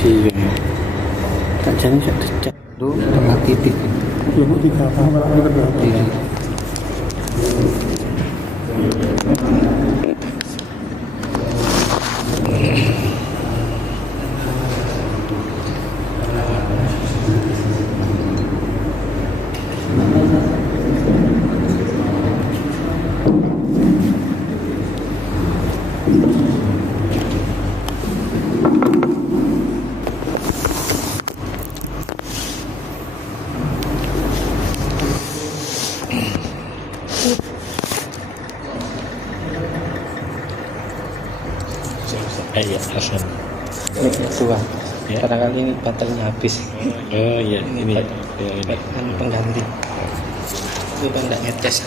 Iya. Tak jangan cak cak. Tuh tengah titik. Ibu tiga apa berapa? Ya, Hasan. Tua. Ya. Kadang-kadang ini baterainya habis. Oh iya, ini. Ya, ini. Kan pengganti. Itu kan nggak ngetes.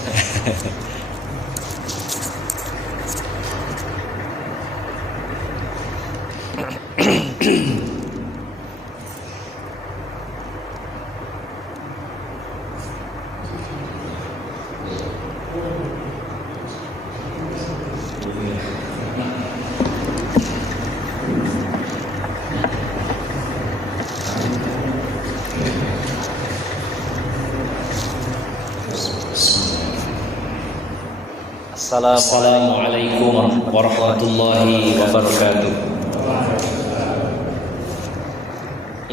Assalamualaikum warahmatullahi wabarakatuh.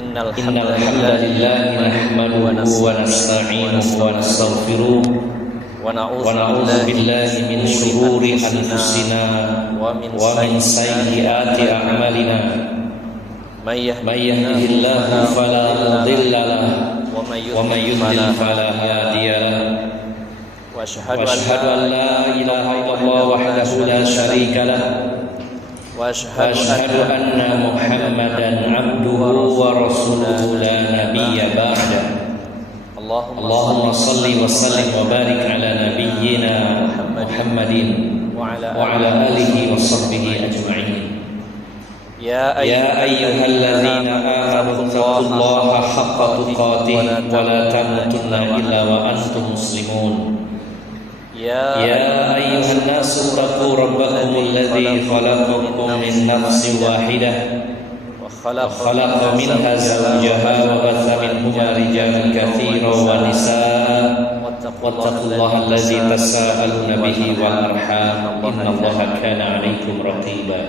Innal hamdalillah nahmaduhu wa nasta'inuhu wa nastaghfiruh wa na'udzu billahi min shururi anfusina wa min sayyiati a'malina. May yahdihillahu fala mudilla lahu wa may yudlil fala hadiya lahu. وأشهد أن لا إله إلا الله وحده لا شريك له وأشهد أن محمدا عبده ورسوله لا نبي بعده. اللهم صل وسلم وبارك على نبينا محمد وعلى آله وصحبه أجمعين. يا أيها الذين آمنوا اتقوا الله حق تقاته ولا تموتن إلا وأنتم مسلمون. يا أيها الناس اتقوا ربكم الذي خلقكم من نفس واحدة وخلق منها زوجها وبث منهما رجالا كثيرا ونساء واتقوا الله الذي تساءلون به والأرحام إن الله كان عليكم رقيبا.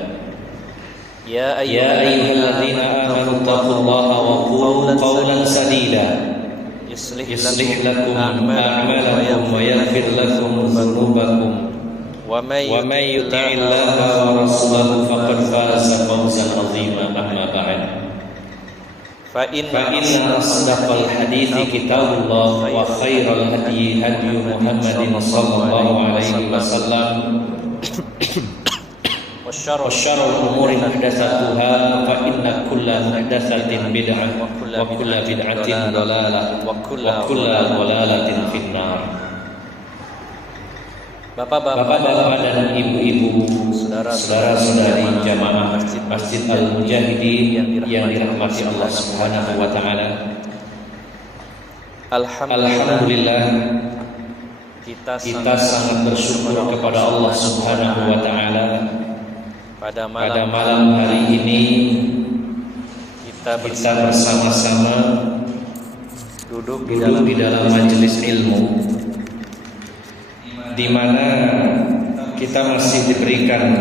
يا أيها الذين آمنوا اتقوا الله وقولوا قولا سديدا يصلح لكم أعمالكم ويغفر لكم ذنوبكم ومن يطع الله ورسوله فقد فاز فوزا عظيما. أما بعد فإن أصدق الحديث كتاب الله وخير الهدي هدي محمد صلى الله عليه وسلم وشر الأمور محدثاتها فإن كل محدثة بدعة وكل بدعة ضلالة وكل ضلالة في النار. Bapak-bapak dan ibu-ibu, saudara-saudari jamaah Masjid Al-Mujahidin yang dirahmati Allah Subhanahu wa taala. Alhamdulillah kita sangat bersyukur kepada Allah Subhanahu wa taala. Pada malam hari ini kita bersama-sama duduk di dalam majelis ilmu, di mana kita masih diberikan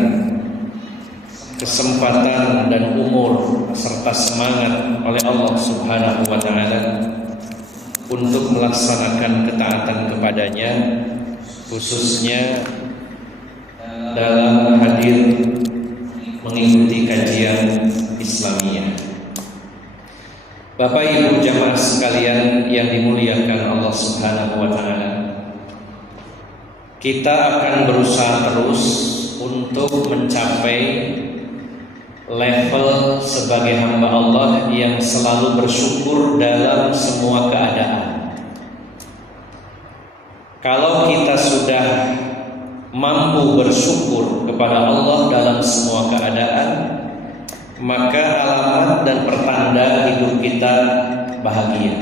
kesempatan dan umur serta semangat oleh Allah Subhanahu wa taala untuk melaksanakan ketaatan kepadanya, khususnya dalam hadir mengikuti kajian Islamiyah. Bapak Ibu jamaah sekalian yang dimuliakan Allah Subhanahu wa taala, kita akan berusaha terus untuk mencapai level sebagai hamba Allah yang selalu bersyukur dalam semua keadaan. Kalau kita sudah mampu bersyukur kepada Allah dalam semua keadaan, maka alamat dan pertanda hidup kita bahagia.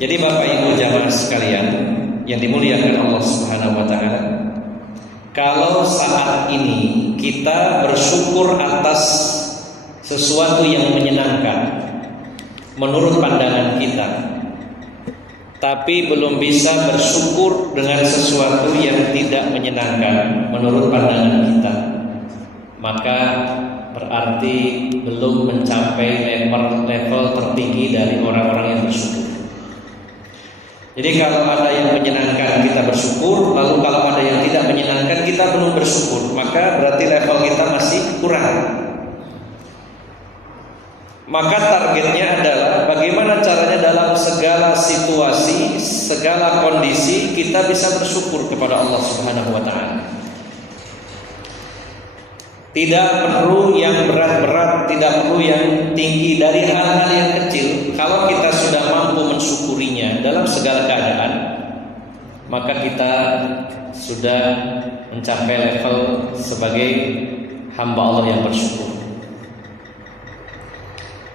Jadi Bapak Ibu jamaah sekalian yang dimuliakan Allah Subhanahu wa taala, kalau saat ini kita bersyukur atas sesuatu yang menyenangkan menurut pandangan kita, tapi belum bisa bersyukur dengan sesuatu yang tidak menyenangkan menurut pandangan kita, maka berarti belum mencapai level tertinggi dari orang-orang yang bersyukur. Jadi kalau ada yang menyenangkan kita bersyukur, lalu kalau ada yang tidak menyenangkan kita belum bersyukur, maka berarti level kita masih kurang. Maka targetnya adalah bagaimana caranya dalam segala situasi, segala kondisi kita bisa bersyukur kepada Allah Subhanahu wa taala. Tidak perlu yang berat-berat, tidak perlu yang tinggi, dari hal-hal yang kecil. Kalau kita sudah mampu mensyukurinya dalam segala keadaan, maka kita sudah mencapai level sebagai hamba Allah yang bersyukur.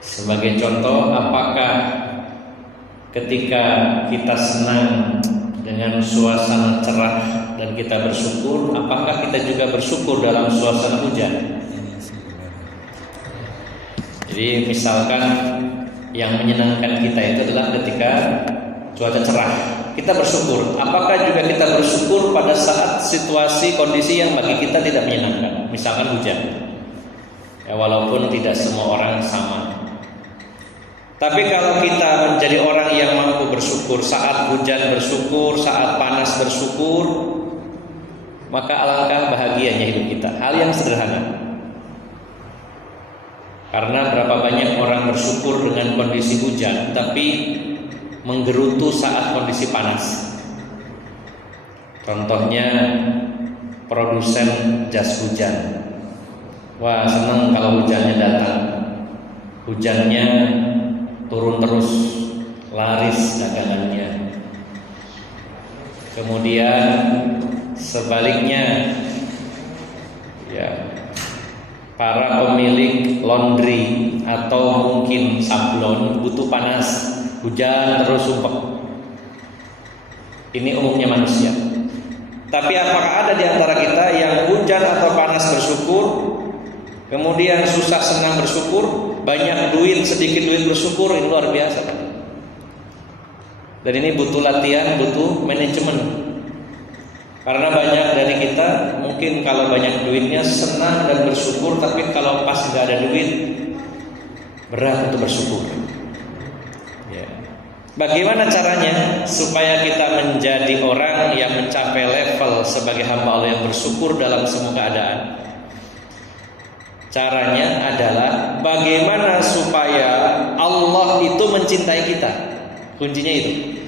Sebagai contoh, apakah ketika kita senang dengan suasana cerah dan kita bersyukur, apakah kita juga bersyukur dalam suasana hujan? Jadi misalkan yang menyenangkan kita itu adalah ketika cuaca cerah, kita bersyukur. Apakah juga kita bersyukur pada saat situasi kondisi yang bagi kita tidak menyenangkan, misalkan hujan? Ya, walaupun tidak semua orang sama. Tapi kalau kita menjadi orang yang mampu bersyukur, saat hujan bersyukur, saat panas bersyukur, maka alangkah bahagianya hidup kita. Hal yang sederhana. Karena berapa banyak orang bersyukur dengan kondisi hujan, tapi menggerutu saat kondisi panas. Contohnya produsen jas hujan. Wah, senang kalau hujannya datang. Hujannya turun terus, laris dagangannya. Kemudian sebaliknya, ya, para pemilik laundry atau mungkin sablon butuh panas, hujan terus sumpah. Ini umumnya manusia. Tapi apakah ada di antara kita yang hujan atau panas bersyukur, kemudian susah senang bersyukur? Banyak duit, sedikit duit bersyukur, ini luar biasa. Dan ini butuh latihan, butuh manajemen. Karena banyak dari kita mungkin kalau banyak duitnya senang dan bersyukur, tapi kalau pas nggak ada duit berat untuk bersyukur. Ya. Bagaimana caranya supaya kita menjadi orang yang mencapai level sebagai hamba Allah yang bersyukur dalam semua keadaan? Caranya adalah bagaimana supaya Allah itu mencintai kita. Kuncinya itu.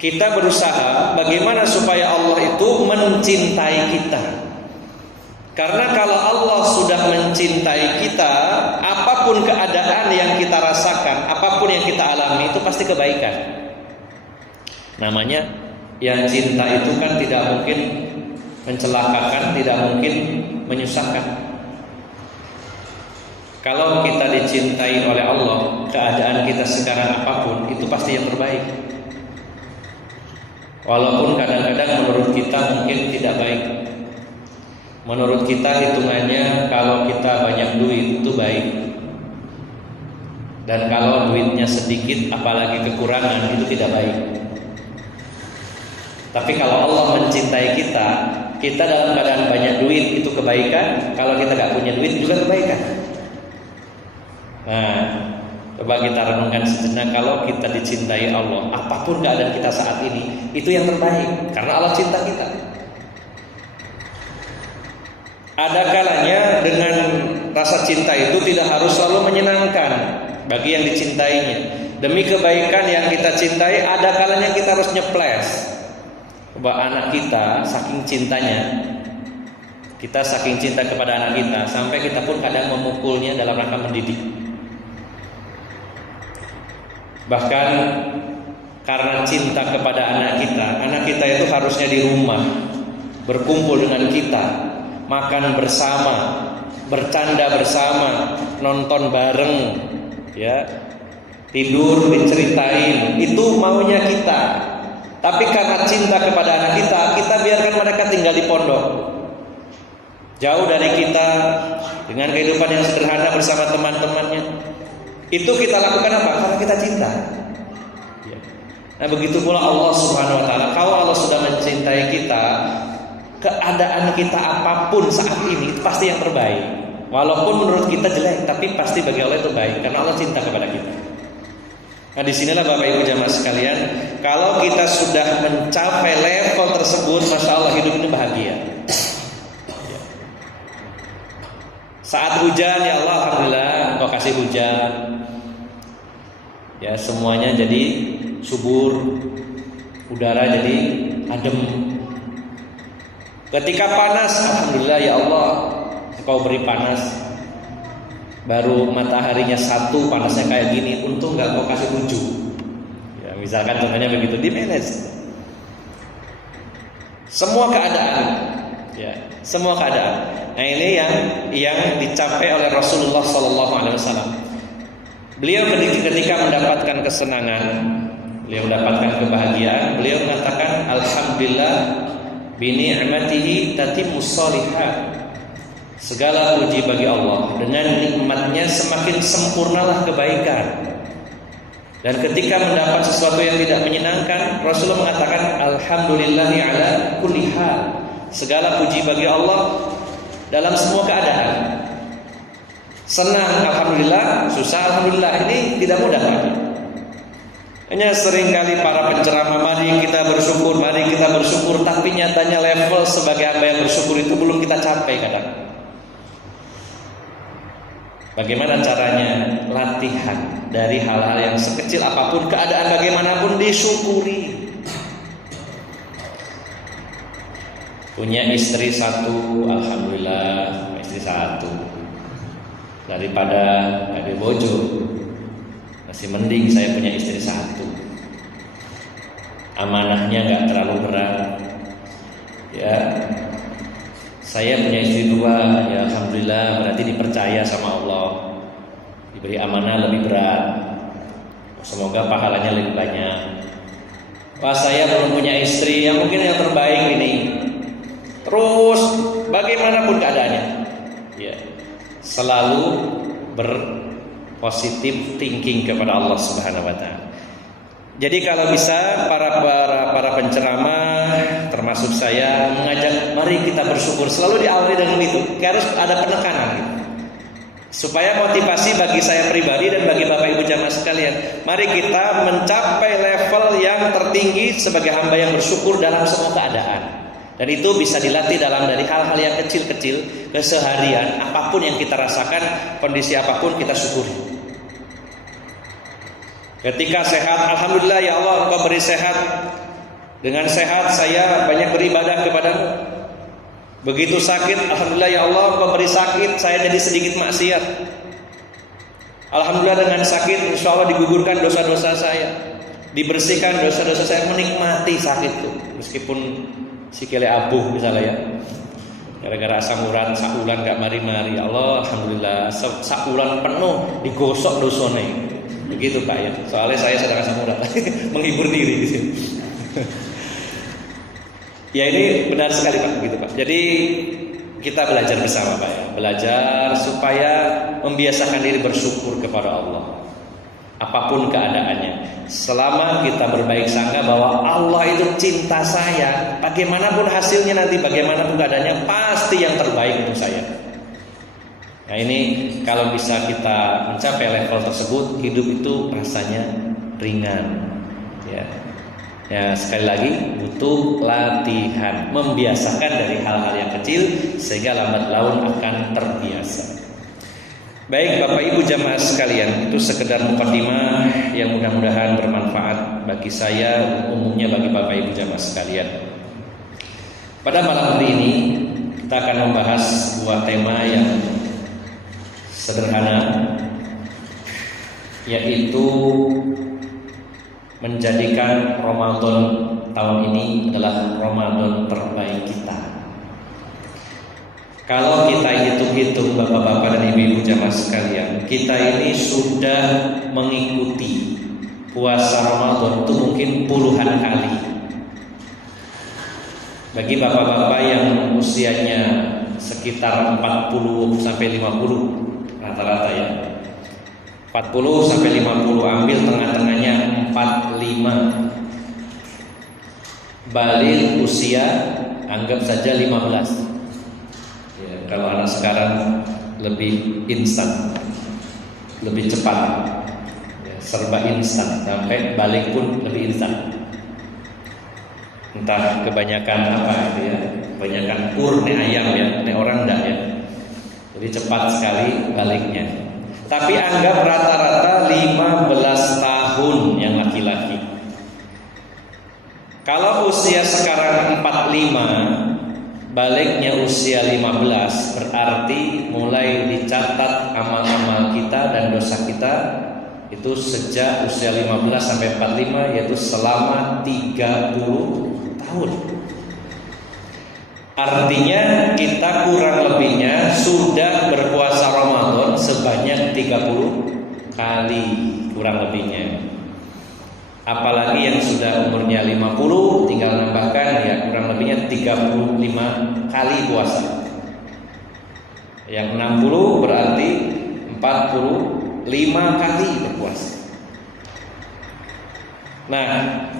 Kita berusaha bagaimana supaya Allah itu mencintai kita. Karena kalau Allah sudah mencintai kita, apapun keadaan yang kita rasakan, apapun yang kita alami, itu pasti kebaikan. Namanya yang cinta itu kan tidak mungkin mencelakakan, tidak mungkin menyusahkan. Kalau kita dicintai oleh Allah, keadaan kita sekarang apapun itu pasti yang terbaik. Walaupun kadang-kadang menurut kita mungkin tidak baik. Menurut kita hitungannya kalau kita banyak duit itu baik. Dan kalau duitnya sedikit apalagi kekurangan itu tidak baik. Tapi kalau Allah mencintai kita, kita dalam keadaan banyak duit itu kebaikan. Kalau kita gak punya duit juga kebaikan. Nah, coba kita renungkan sejenak, kalau kita dicintai Allah, apapun keadaan kita saat ini, itu yang terbaik, karena Allah cinta kita. Ada kalanya dengan rasa cinta itu tidak harus selalu menyenangkan bagi yang dicintainya. Demi kebaikan yang kita cintai, ada kalanya kita harus nyeples. Coba anak kita saking cintanya, kita saking cinta kepada anak kita, sampai kita pun kadang memukulnya dalam rangka mendidik. Bahkan karena cinta kepada anak kita itu harusnya di rumah, berkumpul dengan kita, makan bersama, bercanda bersama, nonton bareng, ya, tidur diceritain, itu maunya kita. Tapi karena cinta kepada anak kita biarkan mereka tinggal di pondok. jauh dari kita, dengan kehidupan yang sederhana bersama teman-temannya. Itu kita lakukan apa? Karena kita cinta. Nah, begitu pula Allah Subhanahu wa taala. Kalau Allah sudah mencintai kita, keadaan kita apapun saat ini pasti yang terbaik. Walaupun menurut kita jelek, tapi pasti bagi Allah itu baik karena Allah cinta kepada kita. Nah, disinilah Bapak Ibu jamaah sekalian, kalau kita sudah mencapai level tersebut, masya Allah hidup ini bahagia. Saat hujan, ya Allah, alhamdulillah Engkau kasih hujan. Ya, semuanya jadi subur, udara jadi adem. Ketika panas, alhamdulillah ya Allah, Engkau beri panas. Baru mataharinya satu, panasnya kayak gini, untung nggak Engkau kasih 7. Ya, misalkan contohnya begitu, di manage. Semua keadaan, ya, semua keadaan. Nah, ini yang dicapai oleh Rasulullah SAW. Beliau ketika mendapatkan kesenangan, beliau mendapatkan kebahagiaan, beliau mengatakan alhamdulillah bi ni'matihi tatimmus shalihat. Segala puji bagi Allah, dengan nikmatnya semakin sempurnalah kebaikan. Dan ketika mendapat sesuatu yang tidak menyenangkan, Rasulullah mengatakan alhamdulillahi ala kulli hal. Segala puji bagi Allah dalam semua keadaan. Senang alhamdulillah, susah alhamdulillah. Ini tidak mudah lagi. Hanya seringkali para penceramah, mari kita bersyukur, tapi nyatanya level sebagai hamba yang bersyukur itu belum kita capai kadang. Bagaimana caranya? Latihan dari hal-hal yang sekecil apapun, keadaan bagaimanapun disyukuri. Punya istri satu, alhamdulillah, istri satu. Daripada ada bojo, masih mending saya punya istri satu. Amanahnya nggak terlalu berat. Ya, saya punya istri 2, ya alhamdulillah, berarti dipercaya sama Allah, diberi amanah lebih berat. Semoga pahalanya lebih banyak. Wah, saya belum punya istri, yang mungkin yang terbaik ini. Terus bagaimanapun keadaannya, ya, selalu berpositif thinking kepada Allah Subhanahu wa taala. Jadi kalau bisa para penceramah termasuk saya mengajak mari kita bersyukur, selalu diawali dengan itu. Harus ada penekanan gitu. Supaya motivasi bagi saya pribadi dan bagi Bapak Ibu jamaah sekalian, mari kita mencapai level yang tertinggi sebagai hamba yang bersyukur dalam semua keadaan. Dan itu bisa dilatih dari hal-hal yang kecil-kecil, keseharian, apapun yang kita rasakan, kondisi apapun kita syukuri. Ketika sehat, alhamdulillah ya Allah Engkau beri sehat. Dengan sehat saya banyak beribadah kepadamu. Begitu sakit, alhamdulillah ya Allah Engkau beri sakit, saya jadi sedikit maksiat. Alhamdulillah dengan sakit, insya Allah digugurkan dosa-dosa saya, dibersihkan dosa-dosa saya, menikmati sakit itu. Meskipun sikile abuh misalnya ya, gara-gara asam urat saulan gak mari-mari, Allah alhamdulillah saulan penuh digosok dosone. Begitu Pak ya, soalnya saya sedang asam urat menghibur diri gitu. Ya ini benar sekali Pak, begitu Pak. Jadi kita belajar bersama Pak ya, belajar supaya membiasakan diri bersyukur kepada Allah apapun keadaannya. Selama kita berbaik sangka bahwa Allah itu cinta saya, bagaimanapun hasilnya nanti, bagaimanapun keadaannya, pasti yang terbaik untuk saya. Nah ini kalau bisa kita mencapai level tersebut, hidup itu rasanya ringan. Ya sekali lagi butuh latihan, membiasakan dari hal-hal yang kecil sehingga lambat laun akan terbiasa. Baik Bapak Ibu jamaah sekalian, itu sekedar mukadimah yang mudah-mudahan bermanfaat bagi saya, umumnya bagi Bapak Ibu jamaah sekalian. Pada malam hari ini kita akan membahas sebuah tema yang sederhana, yaitu menjadikan Ramadan tahun ini adalah Ramadan terbaik kita. Kalau kita hitung-hitung bapak-bapak dan ibu-ibu jamaah sekalian, kita ini sudah mengikuti puasa Ramadan itu mungkin puluhan kali. Bagi bapak-bapak yang usianya sekitar 40 sampai 50 rata-rata ya. 40 sampai 50, ambil tengah-tengahnya 45. Balik usia anggap saja 15. Ya, kalau anak sekarang lebih instan, lebih cepat, ya, serba instan, sampai balik pun lebih instan. Entah kebanyakan apa itu ya, kebanyakan ayam ya, orang enggak ya. Jadi cepat sekali baliknya. Tapi anggap rata-rata 15 tahun yang laki-laki. Kalau usia sekarang 45, baliknya usia 15, berarti mulai dicatat amal-amal kita dan dosa kita itu sejak usia 15 sampai 45, yaitu selama 30 tahun. Artinya kita kurang lebihnya sudah berpuasa Ramadan sebanyak 30 kali kurang lebihnya. Apalagi yang sudah umurnya 50, tinggal nambahkan ya kurang lebihnya 35 kali puasa. Yang 60 berarti 45 kali berpuasa. Nah,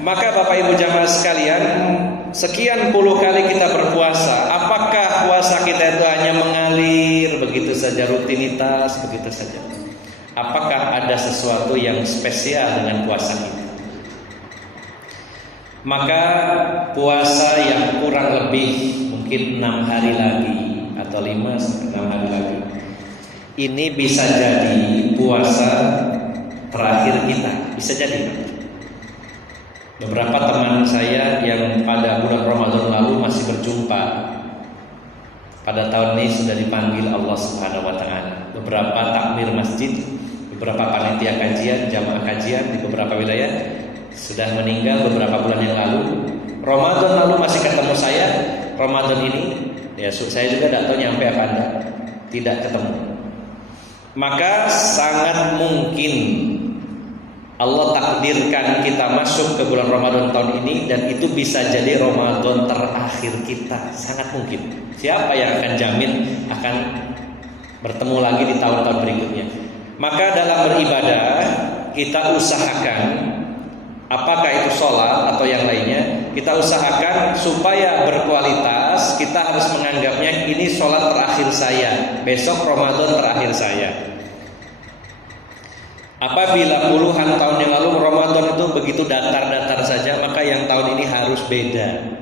maka Bapak Ibu jamaah sekalian, sekian puluh kali kita berpuasa, apakah puasa kita itu hanya mengalir begitu saja, rutinitas begitu saja? Apakah ada sesuatu yang spesial dengan puasa kita? Maka puasa yang kurang lebih mungkin 6 hari lagi atau 5 sampai 6 hari lagi, ini bisa jadi puasa terakhir kita, bisa jadi. Beberapa teman saya yang pada bulan Ramadan lalu masih berjumpa, pada tahun ini sudah dipanggil Allah Subhanahu wa taala. Beberapa takmir masjid, beberapa panitia kajian, jamaah kajian di beberapa wilayah sudah meninggal beberapa bulan yang lalu. Ramadan lalu masih ketemu saya, Ramadan ini ya saya juga tidak tahu nyampe apa enggak, tidak ketemu. Maka sangat mungkin Allah takdirkan kita masuk ke bulan Ramadan tahun ini, dan itu bisa jadi Ramadan terakhir kita. Sangat mungkin. Siapa yang akan jamin akan bertemu lagi di tahun-tahun berikutnya? Maka dalam beribadah kita usahakan, apakah itu sholat atau yang lainnya, kita usahakan supaya berkualitas. Kita harus menganggapnya ini sholat terakhir saya, besok Ramadan terakhir saya. Apabila puluhan tahun yang lalu Ramadan itu begitu datar-datar saja, maka yang tahun ini harus beda.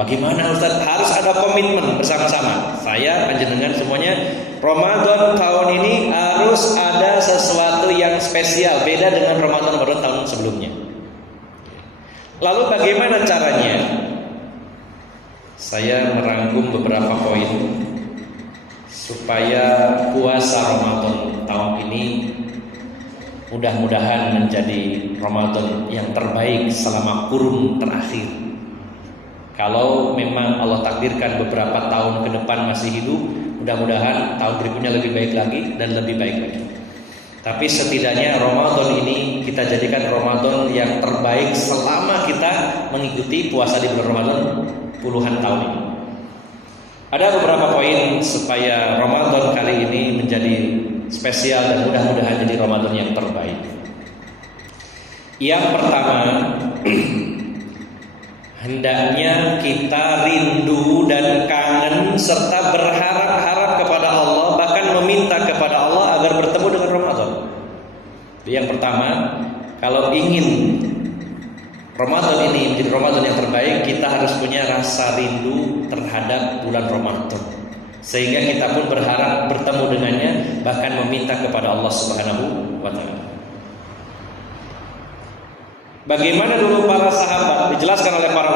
Bagaimana Ustaz? Harus ada komitmen bersama-sama. Saya, panjenengan semuanya, Ramadan tahun ini harus ada sesuatu yang spesial, beda dengan Ramadan tahun sebelumnya. Lalu bagaimana caranya? Saya merangkum beberapa poin supaya puasa Ramadan tahun ini mudah-mudahan menjadi Ramadan yang terbaik selama kurun terakhir. Kalau memang Allah takdirkan beberapa tahun ke depan masih hidup, mudah-mudahan tahun berikutnya lebih baik lagi dan lebih baik lagi. Tapi setidaknya Ramadan ini kita jadikan Ramadan yang terbaik selama kita mengikuti puasa di bulan Ramadan puluhan tahun ini. Ada beberapa poin supaya Ramadan kali ini menjadi spesial dan mudah-mudahan jadi Ramadan yang terbaik. Yang pertama, hendaknya kita rindu dan kangen serta berharap-harap kepada Allah, bahkan meminta kepada Allah agar bertemu dengan Ramadan. Yang pertama, kalau ingin Ramadan ini menjadi Ramadan yang terbaik, kita harus punya rasa rindu terhadap bulan Ramadan, sehingga kita pun berharap bertemu dengannya, bahkan meminta kepada Allah Subhanahu wa taala. Bagaimana dulu para sahabat, dijelaskan oleh para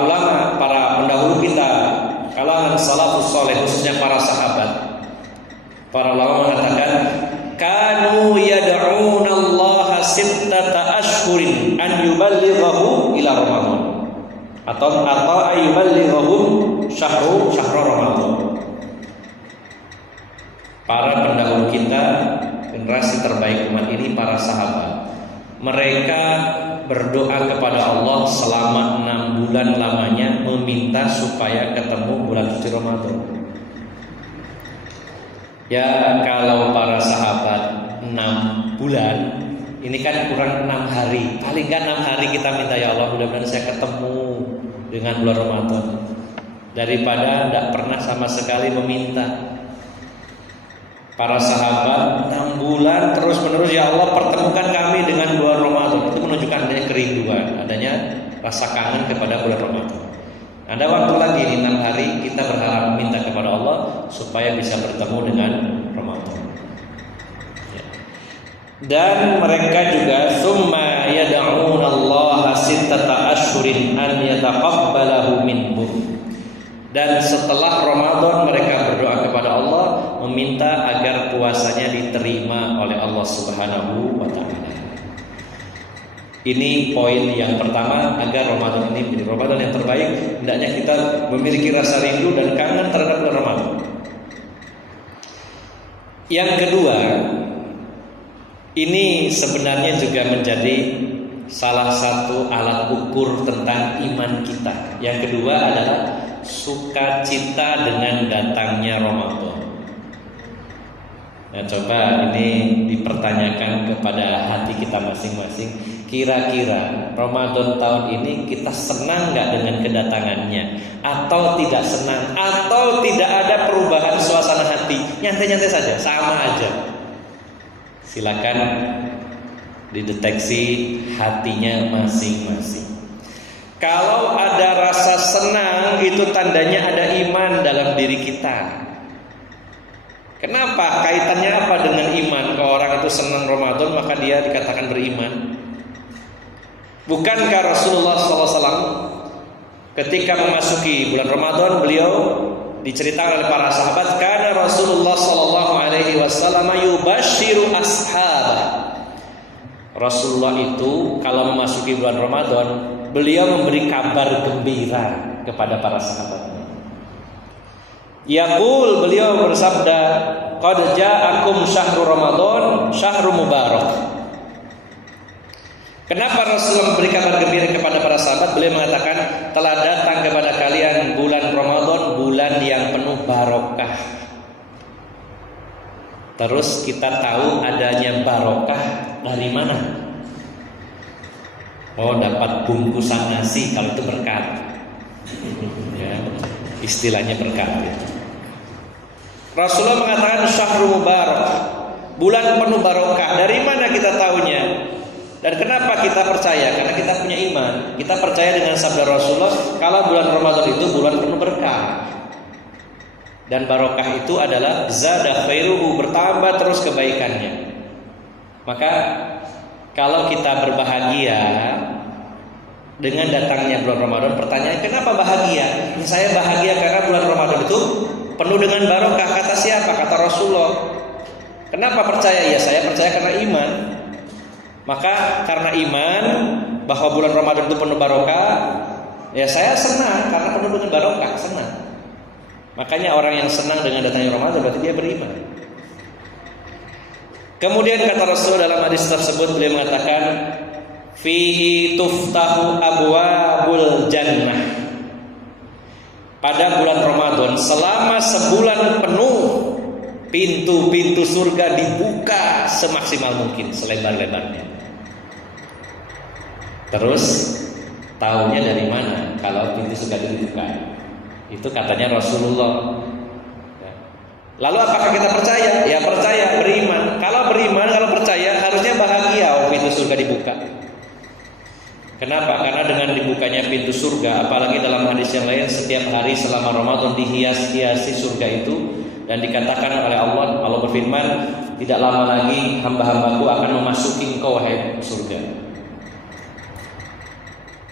ulama, para pendahulu kita, kalangan salafus saleh, khususnya para sahabat. Para ulama mengatakan, kanu yad'una Allah sittata ashhurin an yuballighahu ila Ramadan, atau ayuballighahum syahru Ramadan. Para pendahulu kita, generasi terbaik umat ini, para sahabat, mereka berdoa kepada Allah selama 6 bulan lamanya, meminta supaya ketemu bulan suci Ramadan. Ya, kalau para sahabat 6 bulan, ini kan kurang 6 hari. Paling kan 6 hari kita minta, ya Allah mudah-mudahan saya ketemu dengan bulan Ramadan, daripada tidak pernah sama sekali meminta. Para sahabat 6 bulan terus menerus, ya Allah pertemukan kami dengan bulan Ramadan. Itu menunjukkan adanya kerinduan, adanya rasa kangen kepada bulan Ramadan. Ada waktu lagi di 6 hari kita berharap minta kepada Allah supaya bisa bertemu dengan Ramadan. Ya. Dan mereka juga summa yad'una Allah sittata asyhurin an yataqabbalahu minhum. Dan setelah Ramadan mereka berdoa kepada Allah meminta agar puasanya diterima oleh Allah Subhanahu wa taala. Ini poin yang pertama, agar Ramadan ini menjadi Ramadan yang terbaik, hendaknya kita memiliki rasa rindu dan kangen terhadap bulan Ramadan. Yang kedua, ini sebenarnya juga menjadi salah satu alat ukur tentang iman kita. Yang kedua adalah sukacita dengan datangnya Ramadan. Nah, coba ini dipertanyakan kepada hati kita masing-masing. Kira-kira Ramadan tahun ini kita senang nggak dengan kedatangannya, atau tidak senang, atau tidak ada perubahan suasana hati, nyantai-nyantai saja, sama aja. Silakan dideteksi hatinya masing-masing. Kalau ada rasa senang, itu tandanya ada iman dalam diri kita. Kenapa? Kaitannya apa dengan iman? Kalau orang itu senang Ramadan, maka dia dikatakan beriman. Bukankah Rasulullah SAW ketika memasuki bulan Ramadan, beliau diceritakan oleh para sahabat, karena Rasulullah SAW yubashiru ashabah. Rasulullah itu kalau memasuki bulan Ramadan, beliau memberi kabar gembira kepada para sahabatnya. Yaqul, beliau bersabda, qad ja'akum syahrul Ramadan, syahrul mubarak. Kenapa Rasulullah memberi kabar gembira kepada para sahabat? Beliau mengatakan, telah datang kepada kalian bulan Ramadan, bulan yang penuh barokah. Terus kita tahu adanya barokah dari mana? Oh, dapat bungkusan nasi, kalau itu berkat. Ya, istilahnya berkat. Ya. Rasulullah mengatakan syahrul mubarak, bulan penuh barokah. Dari mana kita tahunya? Dan kenapa kita percaya? Karena kita punya iman. Kita percaya dengan sabda Rasulullah, kalau bulan Ramadan itu bulan penuh berkah. Dan barokah itu adalah zada khairuhu, bertambah terus kebaikannya. Maka kalau kita berbahagia dengan datangnya bulan Ramadan, pertanyaan kenapa bahagia? Saya bahagia karena bulan Ramadan itu penuh dengan barokah. Kata siapa? Kata Rasulullah. Kenapa percaya? Ya saya percaya karena iman. Maka karena iman bahwa bulan Ramadan itu penuh barokah, ya saya senang karena penuh dengan barokah, senang. Makanya orang yang senang dengan datangnya Ramadan berarti dia beriman. Kemudian kata Rasul dalam hadis tersebut, beliau mengatakan, fihi tuftahu abwabul jannah. Pada bulan Ramadan selama sebulan penuh, pintu-pintu surga dibuka semaksimal mungkin, selebar-lebarnya. Terus tahunya dari mana kalau pintu surga itu dibuka? Itu katanya Rasulullah. Lalu apakah kita percaya? Ya percaya, beriman. Kalau beriman, kalau percaya, harusnya bahagia pintu surga dibuka. Kenapa? Karena dengan dibukanya pintu surga, apalagi dalam hadis yang lain, setiap hari selama Ramadan dihias-hiasi surga itu. Dan dikatakan oleh Allah berfirman, tidak lama lagi hamba-hambaku akan memasuki engkau wahai surga.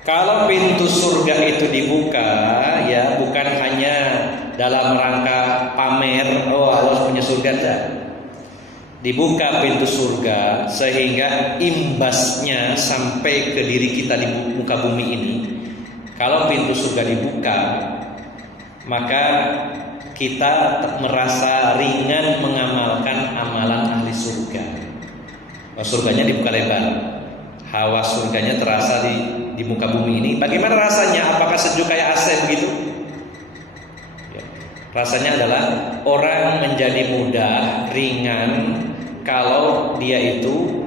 Kalau pintu surga itu dibuka, ya bukan hanya dalam rangka pamer, oh Allah punya surga, tak. Dibuka pintu surga sehingga imbasnya sampai ke diri kita di muka bumi ini. Kalau pintu surga dibuka, maka kita merasa ringan mengamalkan amalan ahli surga. Surganya dibuka lebar. hawa surganya terasa di muka bumi ini. Bagaimana rasanya? Apakah sejuk kayak AC begitu? Ya. Rasanya adalah orang menjadi mudah, ringan kalau dia itu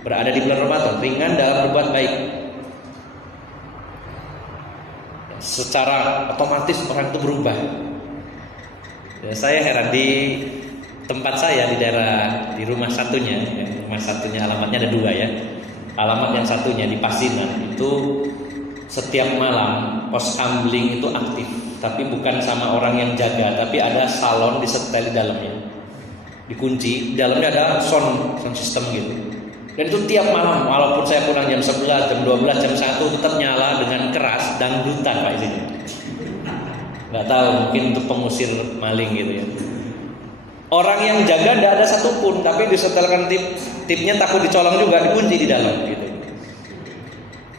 berada di bulan Ramadan, ringan dalam berbuat baik. Secara otomatis orang itu berubah. Ya, saya heran di tempat saya di rumah satunya, ya, rumah satunya alamatnya ada 2 ya. Alamat yang satunya di Pasinan itu setiap malam pos kamling itu aktif, tapi bukan sama orang yang jaga, tapi ada salon disetel di dalamnya, dikunci, di dalamnya ada sound system gitu. Dan itu tiap malam, walaupun saya pulang jam 11, jam 12, jam 1 tetap nyala dengan keras, dangdutan Pak isinya. Nggak tahu, mungkin untuk pengusir maling gitu ya. Orang yang jaga tidak ada satupun, tapi disetelkan tipnya takut dicolong juga, dikunci di dalam gitu.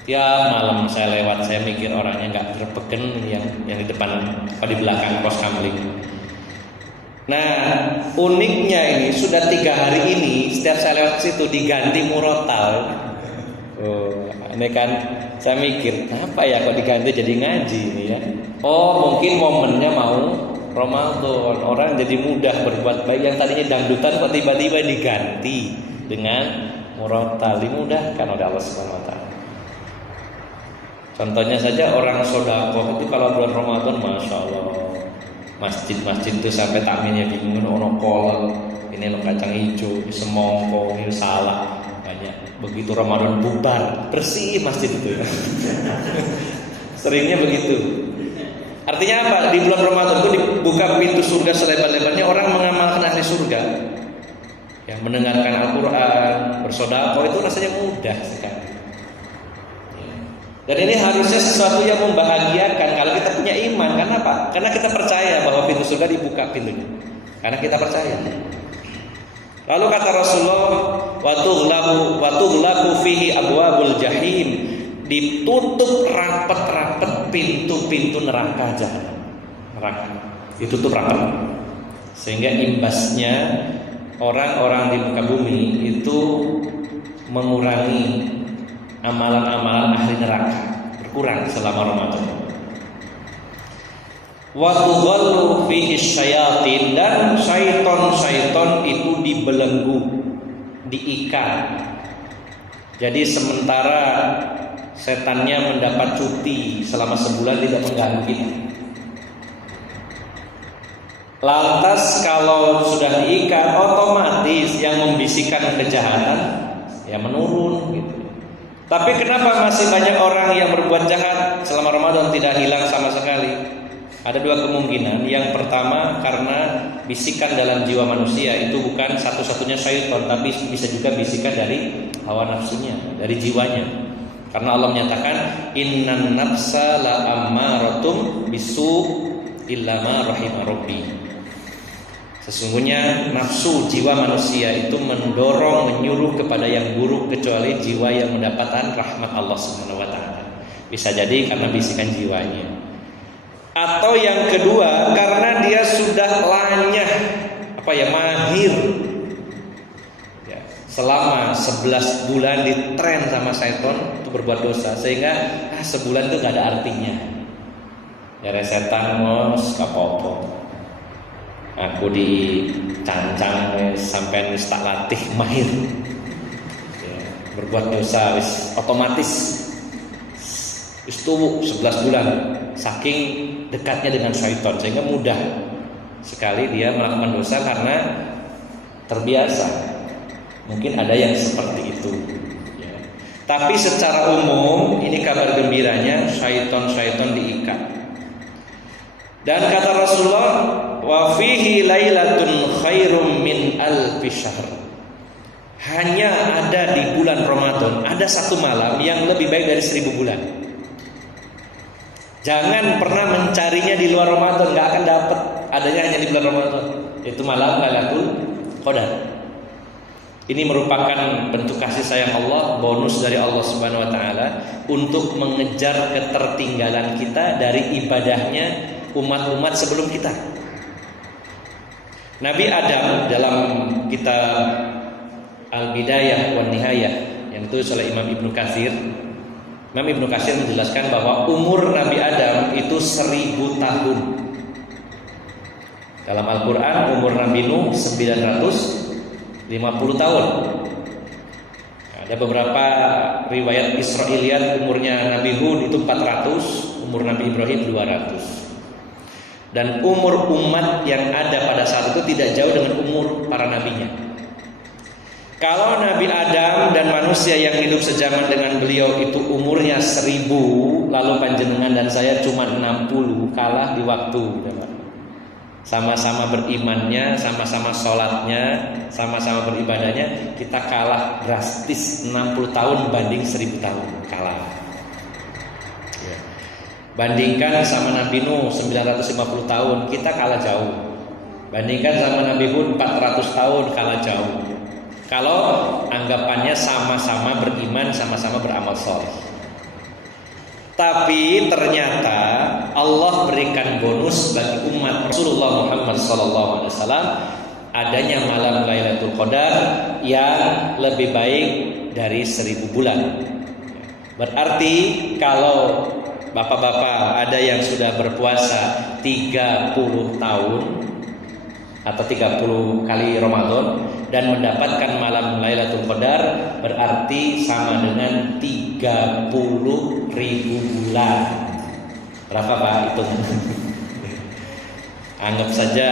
Ya malam saya lewat, saya mikir orangnya nggak terpeken yang di depan apa di belakang pos kamling. Nah uniknya ini sudah 3 hari ini setiap saya lewat ke situ diganti murotal. Oh, ini kan saya mikir apa ya kok diganti jadi ngaji ini ya. Oh mungkin momennya mau Ramadan, orang jadi mudah berbuat baik. Yang tadinya dangdutan kok tiba-tiba diganti dengan murotal, dimudahkan oleh Allah Subhanahu wa taala. Contohnya saja orang sedekah itu kalau bulan Ramadan Masya Allah, masjid-masjid itu sampai takminnya bingung, ono kolak, ini lo kacang hijau, semongko, ini salah banyak. Begitu Ramadan bubar, bersih masjid itu ya. Seringnya begitu. Artinya apa? Di bulan Ramadan itu dibuka pintu surga selebar-lebarnya, orang mengamalkan ahli surga. Ya, mendengarkan Al-Qur'an, bersedekah itu rasanya mudah sekali. Ya. Dan ini harusnya sesuatu yang membahagiakan kalau kita punya iman. Karena apa? Karena kita percaya bahwa pintu surga dibuka pintunya. Karena kita percaya. Lalu kata Rasulullah, wa tughlaqu fihi abwabul jahim. Ditutup rapat-rapat pintu-pintu neraka jahanam. Neraka ditutup rapat. Sehingga imbasnya orang-orang di muka bumi itu mengurangi amalan-amalan ahli neraka, berkurang selama Ramadan. Wa tughallu fihi syayatin, dan syaiton-syaiton itu dibelenggu, diikat. Jadi sementara setannya mendapat cuti selama sebulan tidak mengganggu kita. Lantas kalau sudah diikat, otomatis yang membisikkan kejahatan ya menurun gitu. Tapi kenapa masih banyak orang yang berbuat jahat selama Ramadan tidak hilang sama sekali? Ada 2 kemungkinan. Yang pertama karena bisikan dalam jiwa manusia itu bukan satu-satunya syaitan, tapi bisa juga bisikan dari hawa nafsunya, dari jiwanya. Karena Allah menyatakan innan nafsa la ammaratum bisu illa ma rahima rabbi. Sesungguhnya nafsu jiwa manusia itu mendorong, menyuruh kepada yang buruk kecuali jiwa yang mendapatkan rahmat Allah Subhanahu wa taala. Bisa jadi karena bisikan jiwanya. Atau yang kedua karena dia sudah lanyah, mahir. Ya, selama 11 bulan ditren sama setan untuk berbuat dosa, sehingga sebulan itu gak ada artinya. Ya setan mos kapopo. Aku dicancang sampai wis tak latih mahir. Ya, berbuat dosa wis otomatis wis tubuh 11 bulan, saking dekatnya dengan syaitan sehingga mudah sekali dia melakukan dosa karena terbiasa. Mungkin ada yang seperti itu ya. Tapi secara umum ini kabar gembiranya, syaitan-syaitan diikat. Dan kata Rasulullah, wa fihi lailatun khairum min alfi syahr. Hanya ada di bulan Ramadan ada 1 malam yang lebih baik dari 1000 bulan. Jangan pernah mencarinya di luar Ramadan, nggak akan dapat. Adanya hanya di bulan Ramadan. Itu malam Lailatul Qadar. Ini merupakan bentuk kasih sayang Allah, bonus dari Allah Subhanahu wa taala untuk mengejar ketertinggalan kita dari ibadahnya umat-umat sebelum kita. Nabi Adam dalam kitab Al-Bidayah wan Nihayah yang ditulis oleh Imam Ibnu Katsir. Imam Ibnu Katsir menjelaskan bahwa umur Nabi Adam itu 1000 tahun. Dalam Al-Quran umur Nabi Nuh 950 tahun. Ada beberapa riwayat Israiliyat umurnya Nabi Hud itu 400, umur Nabi Ibrahim 200. Dan umur umat yang ada pada saat itu tidak jauh dengan umur para nabinya. Kalau Nabi Adam dan manusia yang hidup sejaman dengan beliau itu umurnya 1000, lalu panjenengan dan saya cuma 60, kalah di waktu. Sama-sama berimannya, sama-sama sholatnya, sama-sama beribadahnya, kita kalah drastis. 60 tahun banding 1000 tahun, kalah. Ya. Bandingkan sama Nabi Nuh 950 tahun, kita kalah jauh. Bandingkan sama Nabi Hud 400 tahun, kalah jauh. Kalau anggapannya sama-sama beriman, sama-sama beramal soleh. Tapi ternyata Allah berikan bonus bagi umat Rasulullah Muhammad SAW adanya malam Lailatul Qadar yang lebih baik dari 1000 bulan. Berarti kalau bapak-bapak ada yang sudah berpuasa 30 tahun atau 30 kali Ramadan dan mendapatkan malam Lailatul Qadar, berarti sama dengan 30.000 bulan. Berapa Pak hitungan? Anggap saja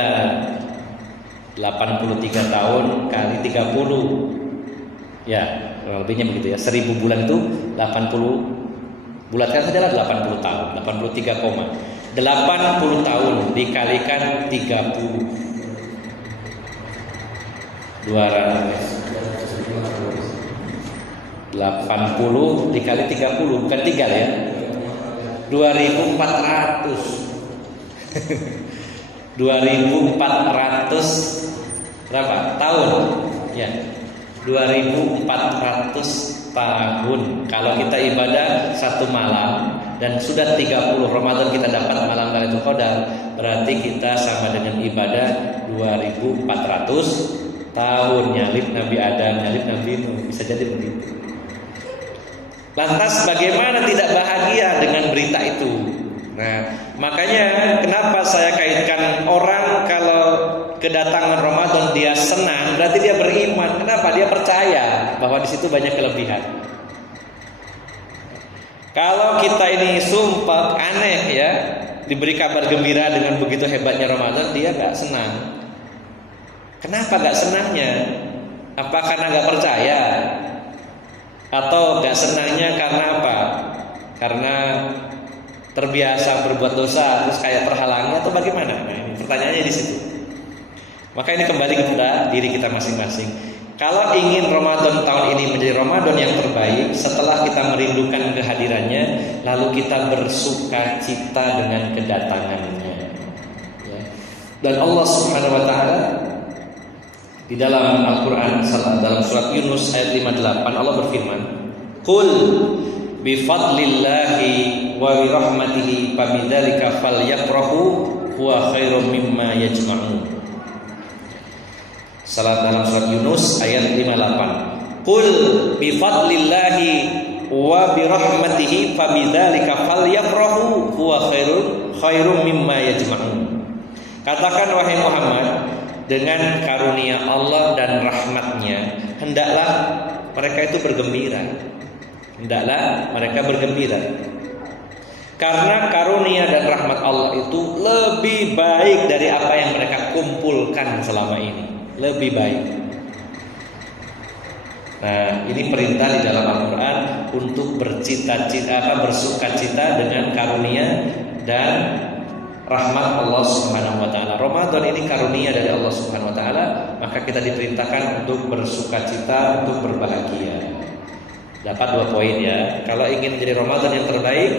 83 tahun kali 30. Ya, lebihnya begitu ya. 1000 bulan itu 80. Bulatkan saja 80 tahun. 83, 80 tahun dikalikan 30. 280 dikali 30, bukan 3 ya. 2400 berapa tahun ya? 2400 tahun. Kalau kita ibadah 1 malam dan sudah 30 Ramadan kita dapat malam Lailatul Qadar, berarti kita sama dengan ibadah 2400 tahun. Nyalip Nabi Adam, nyalip Nabi Nuh, bisa jadi begitu. Lantas bagaimana tidak bahagia dengan berita itu? Nah, makanya kenapa saya kaitkan orang kalau kedatangan Ramadan dia senang, berarti dia beriman. Kenapa? Dia percaya bahwa di situ banyak kelebihan. Kalau kita ini sumpah aneh ya, diberi kabar gembira dengan begitu hebatnya Ramadan, dia nggak senang. Kenapa gak senangnya? Apa karena gak percaya? Atau gak senangnya karena apa? Karena terbiasa berbuat dosa terus kayak terhalangi atau bagaimana? Nah, ini pertanyaannya di situ. Maka ini kembali kepada diri kita masing-masing. Kalau ingin Ramadan tahun ini menjadi Ramadan yang terbaik, setelah kita merindukan kehadirannya, lalu kita bersuka cita dengan kedatangannya. Ya. Dan Allah Subhanahu Wa Taala di dalam Al-Quran dalam surat Yunus ayat 58 Allah berfirman, "Qul bi fadlillahi wa bi rahmatihi fabidzalika falyafrahu huwa khairum mimma yajma'un." Salat dalam surat Yunus ayat 58. "Qul bi fadlillahi wa bi rahmatihi fabidzalika falyafrahu huwa khairum mimma yajma'un." Katakan wahai Muhammad, dengan karunia Allah dan rahmatnya hendaklah mereka itu bergembira. Hendaklah mereka bergembira. Karena karunia dan rahmat Allah itu lebih baik dari apa yang mereka kumpulkan selama ini. Lebih baik. Nah, ini perintah di dalam Al-Quran untuk bersukacita dengan karunia dan rahmat Allah Subhanahu Wa Taala. Ramadan ini karunia dari Allah Subhanahu Wa Taala, maka kita diperintahkan untuk bersukacita, untuk berbahagia. Dapat 2 poin ya. Kalau ingin menjadi Ramadan yang terbaik,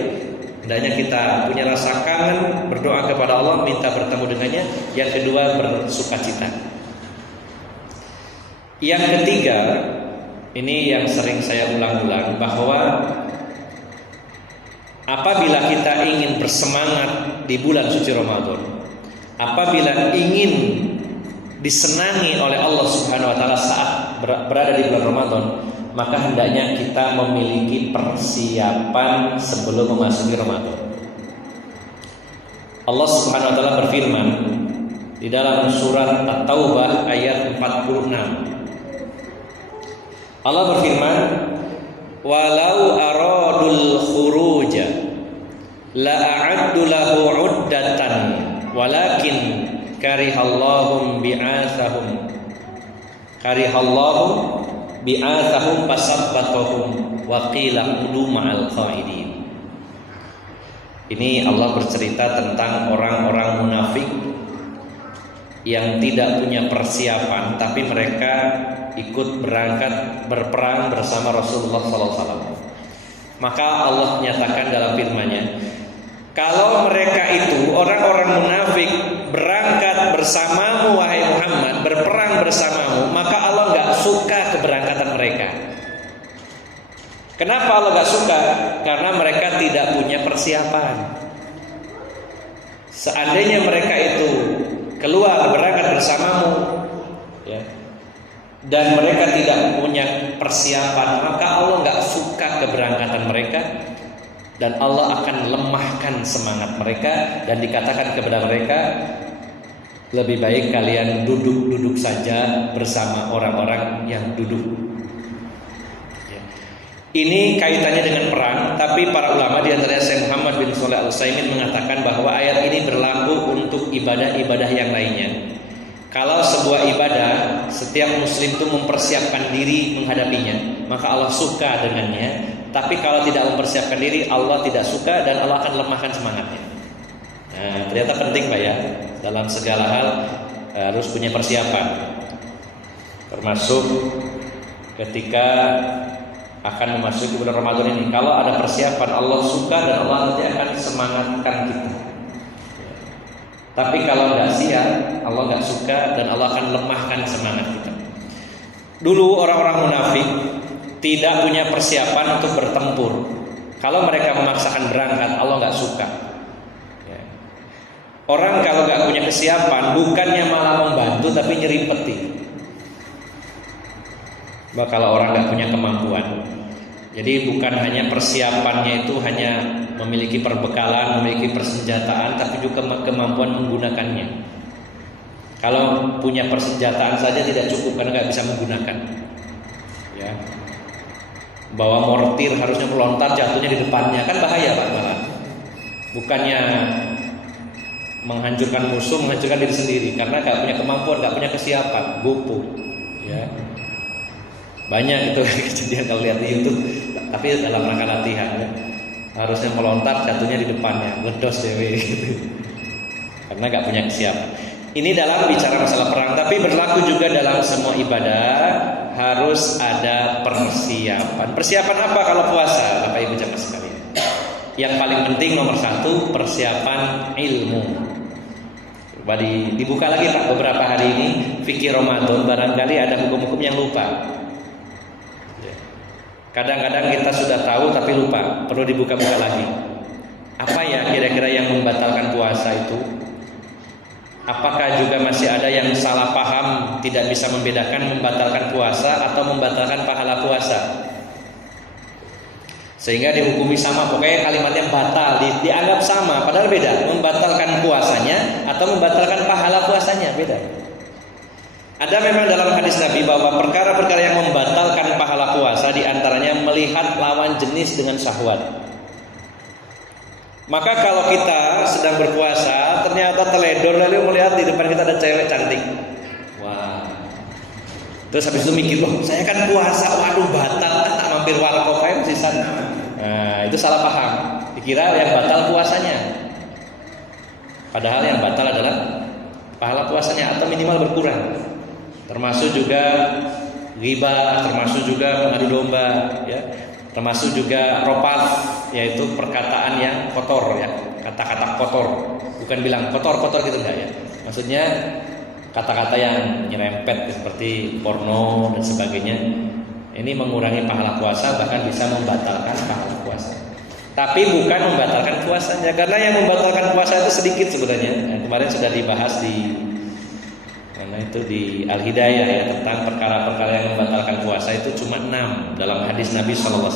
hendaknya kita punya rasa kangen, berdoa kepada Allah, minta bertemu dengannya. Yang kedua, bersukacita. Yang ketiga, ini yang sering saya ulang-ulang, bahwa apabila kita ingin bersemangat di bulan suci Ramadan, apabila ingin disenangi oleh Allah Subhanahu Wa Taala saat berada di bulan Ramadan, maka hendaknya kita memiliki persiapan sebelum memasuki Ramadan. Allah Subhanahu wa taala berfirman di dalam surat At-Taubah ayat 46. Allah berfirman, "Walau aradul khuruja la a'addu lahu 'uddatan walakin karihallahu bi'athahum fasabbatahum wa qila qulu ma'al qa'idin." Ini Allah bercerita tentang orang-orang munafik yang tidak punya persiapan, tapi mereka ikut berangkat berperang bersama Rasulullah SAW. Maka Allah menyatakan dalam firman-Nya, kalau mereka itu orang-orang munafik berangkat bersamamu wahai Muhammad, berperang bersamamu, maka Allah nggak suka keberangkatan mereka. Kenapa Allah nggak suka? Karena mereka tidak punya persiapan. Seandainya mereka itu keluar berangkat bersamamu, ya, dan mereka tidak punya persiapan, maka Allah nggak suka keberangkatan mereka, dan Allah akan lemahkan semangat mereka, dan dikatakan kepada mereka, lebih baik kalian duduk-duduk saja bersama orang-orang yang duduk. Ini kaitannya dengan perang, tapi para ulama di antaranya Syekh Muhammad bin Shalih Al-Utsaimin mengatakan bahwa ayat ini berlaku untuk ibadah-ibadah yang lainnya. Kalau sebuah ibadah, setiap muslim itu mempersiapkan diri menghadapinya, maka Allah suka dengannya. Tapi kalau tidak mempersiapkan diri, Allah tidak suka dan Allah akan lemahkan semangatnya. Nah, ternyata penting Pak ya, dalam segala hal harus punya persiapan. Termasuk ketika akan memasuki bulan Ramadan ini, kalau ada persiapan, Allah suka dan Allah nanti akan semangatkan kita. Tapi kalau nggak siap, Allah nggak suka dan Allah akan lemahkan semangat kita. Dulu orang-orang munafik tidak punya persiapan untuk bertempur. Kalau mereka memaksakan berangkat, Allah nggak suka. Orang kalau nggak punya kesiapan, bukannya malah membantu, tapi nyeripeti. Bah, kalau orang nggak punya kemampuan, jadi bukan hanya persiapannya itu hanya memiliki perbekalan, memiliki persenjataan, tapi juga kemampuan menggunakannya. Kalau punya persenjataan saja tidak cukup karena nggak bisa menggunakan. Ya, bawa mortir harusnya melontar, jatuhnya di depannya, kan bahaya Pak. Bukannya menghancurkan musuh, menghancurkan diri sendiri karena nggak punya kemampuan, nggak punya kesiapan, gopo. Ya. Banyak itu kejadian kalau lihat di YouTube, tapi dalam rangka latihan ya. Harusnya melontar, jatuhnya di depannya, ngedos dewe gitu. Karena nggak punya kesiapan. Ini dalam bicara masalah perang, tapi berlaku juga dalam semua ibadah harus ada persiapan. Persiapan apa kalau puasa, Bapak Ibu jamaah sekalian? Yang paling penting nomor 1, persiapan ilmu. Coba dibuka lagi Pak beberapa hari ini fikih Ramadan, barangkali ada hukum-hukum yang lupa. Kadang-kadang kita sudah tahu tapi lupa, perlu dibuka-buka lagi. Apa ya kira-kira yang membatalkan puasa itu? Apakah juga masih ada yang salah paham, tidak bisa membedakan membatalkan puasa atau membatalkan pahala puasa? Sehingga dihukumi sama, pokoknya kalimatnya batal, dianggap sama, padahal beda. Membatalkan puasanya atau membatalkan pahala puasanya, beda. Ada memang dalam hadis Nabi bahwa perkara-perkara yang membatalkan pahala puasa diantaranya melihat lawan jenis dengan syahwat. Maka kalau kita sedang berpuasa ternyata teledor lalu melihat di depan kita ada cewek cantik, wah, terus habis itu mikir, loh saya kan puasa, waduh batal, kan tak mampir warkop aja sih sana. Nah itu salah paham, dikira yang batal puasanya, padahal yang batal adalah pahala puasanya atau minimal berkurang. Termasuk juga ghibah, termasuk juga mengadu domba, ya, termasuk juga ropat, yaitu perkataan yang kotor, ya, kata-kata kotor, bukan bilang kotor-kotor gitu enggak ya. Maksudnya kata-kata yang nyerempet seperti porno dan sebagainya. Ini mengurangi pahala puasa, bahkan bisa membatalkan pahala puasa. Tapi bukan membatalkan puasanya, karena yang membatalkan puasa itu sedikit sebenarnya. Yang kemarin sudah dibahas di Karena itu di Al-Hidayah ya, tentang perkara-perkara yang membatalkan puasa itu cuma 6 dalam hadis Nabi SAW.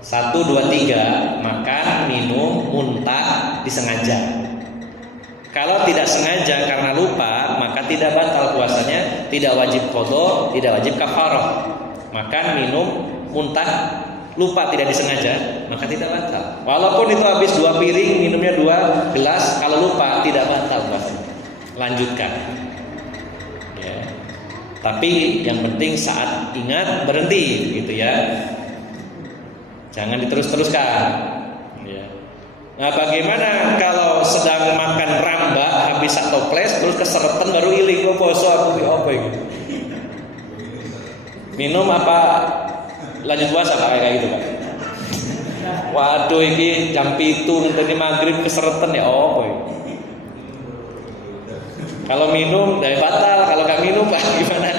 1, 2, 3 makan, minum, muntah disengaja. Kalau tidak sengaja karena lupa, maka tidak batal puasanya, tidak wajib qadha, tidak wajib kafarah. Makan, minum, muntah, lupa tidak disengaja, maka tidak batal. Walaupun itu habis 2 piring, minumnya 2 gelas, kalau lupa tidak batal puasanya. Lanjutkan. Ya. Tapi yang penting saat ingat berhenti, gitu ya. Jangan diterus-teruskan. Ya. Nah, bagaimana kalau sedang makan rambak habis satu toples terus keseretan baru iling, kok poso aku apa gitu. Minum apa lanjut puasa Pak kayak gitu Pak? Waduh ini jam 7 ngenteni maghrib keseretan ya apa ya? Kalau minum dari batal, kalau nggak minum Pak gimana?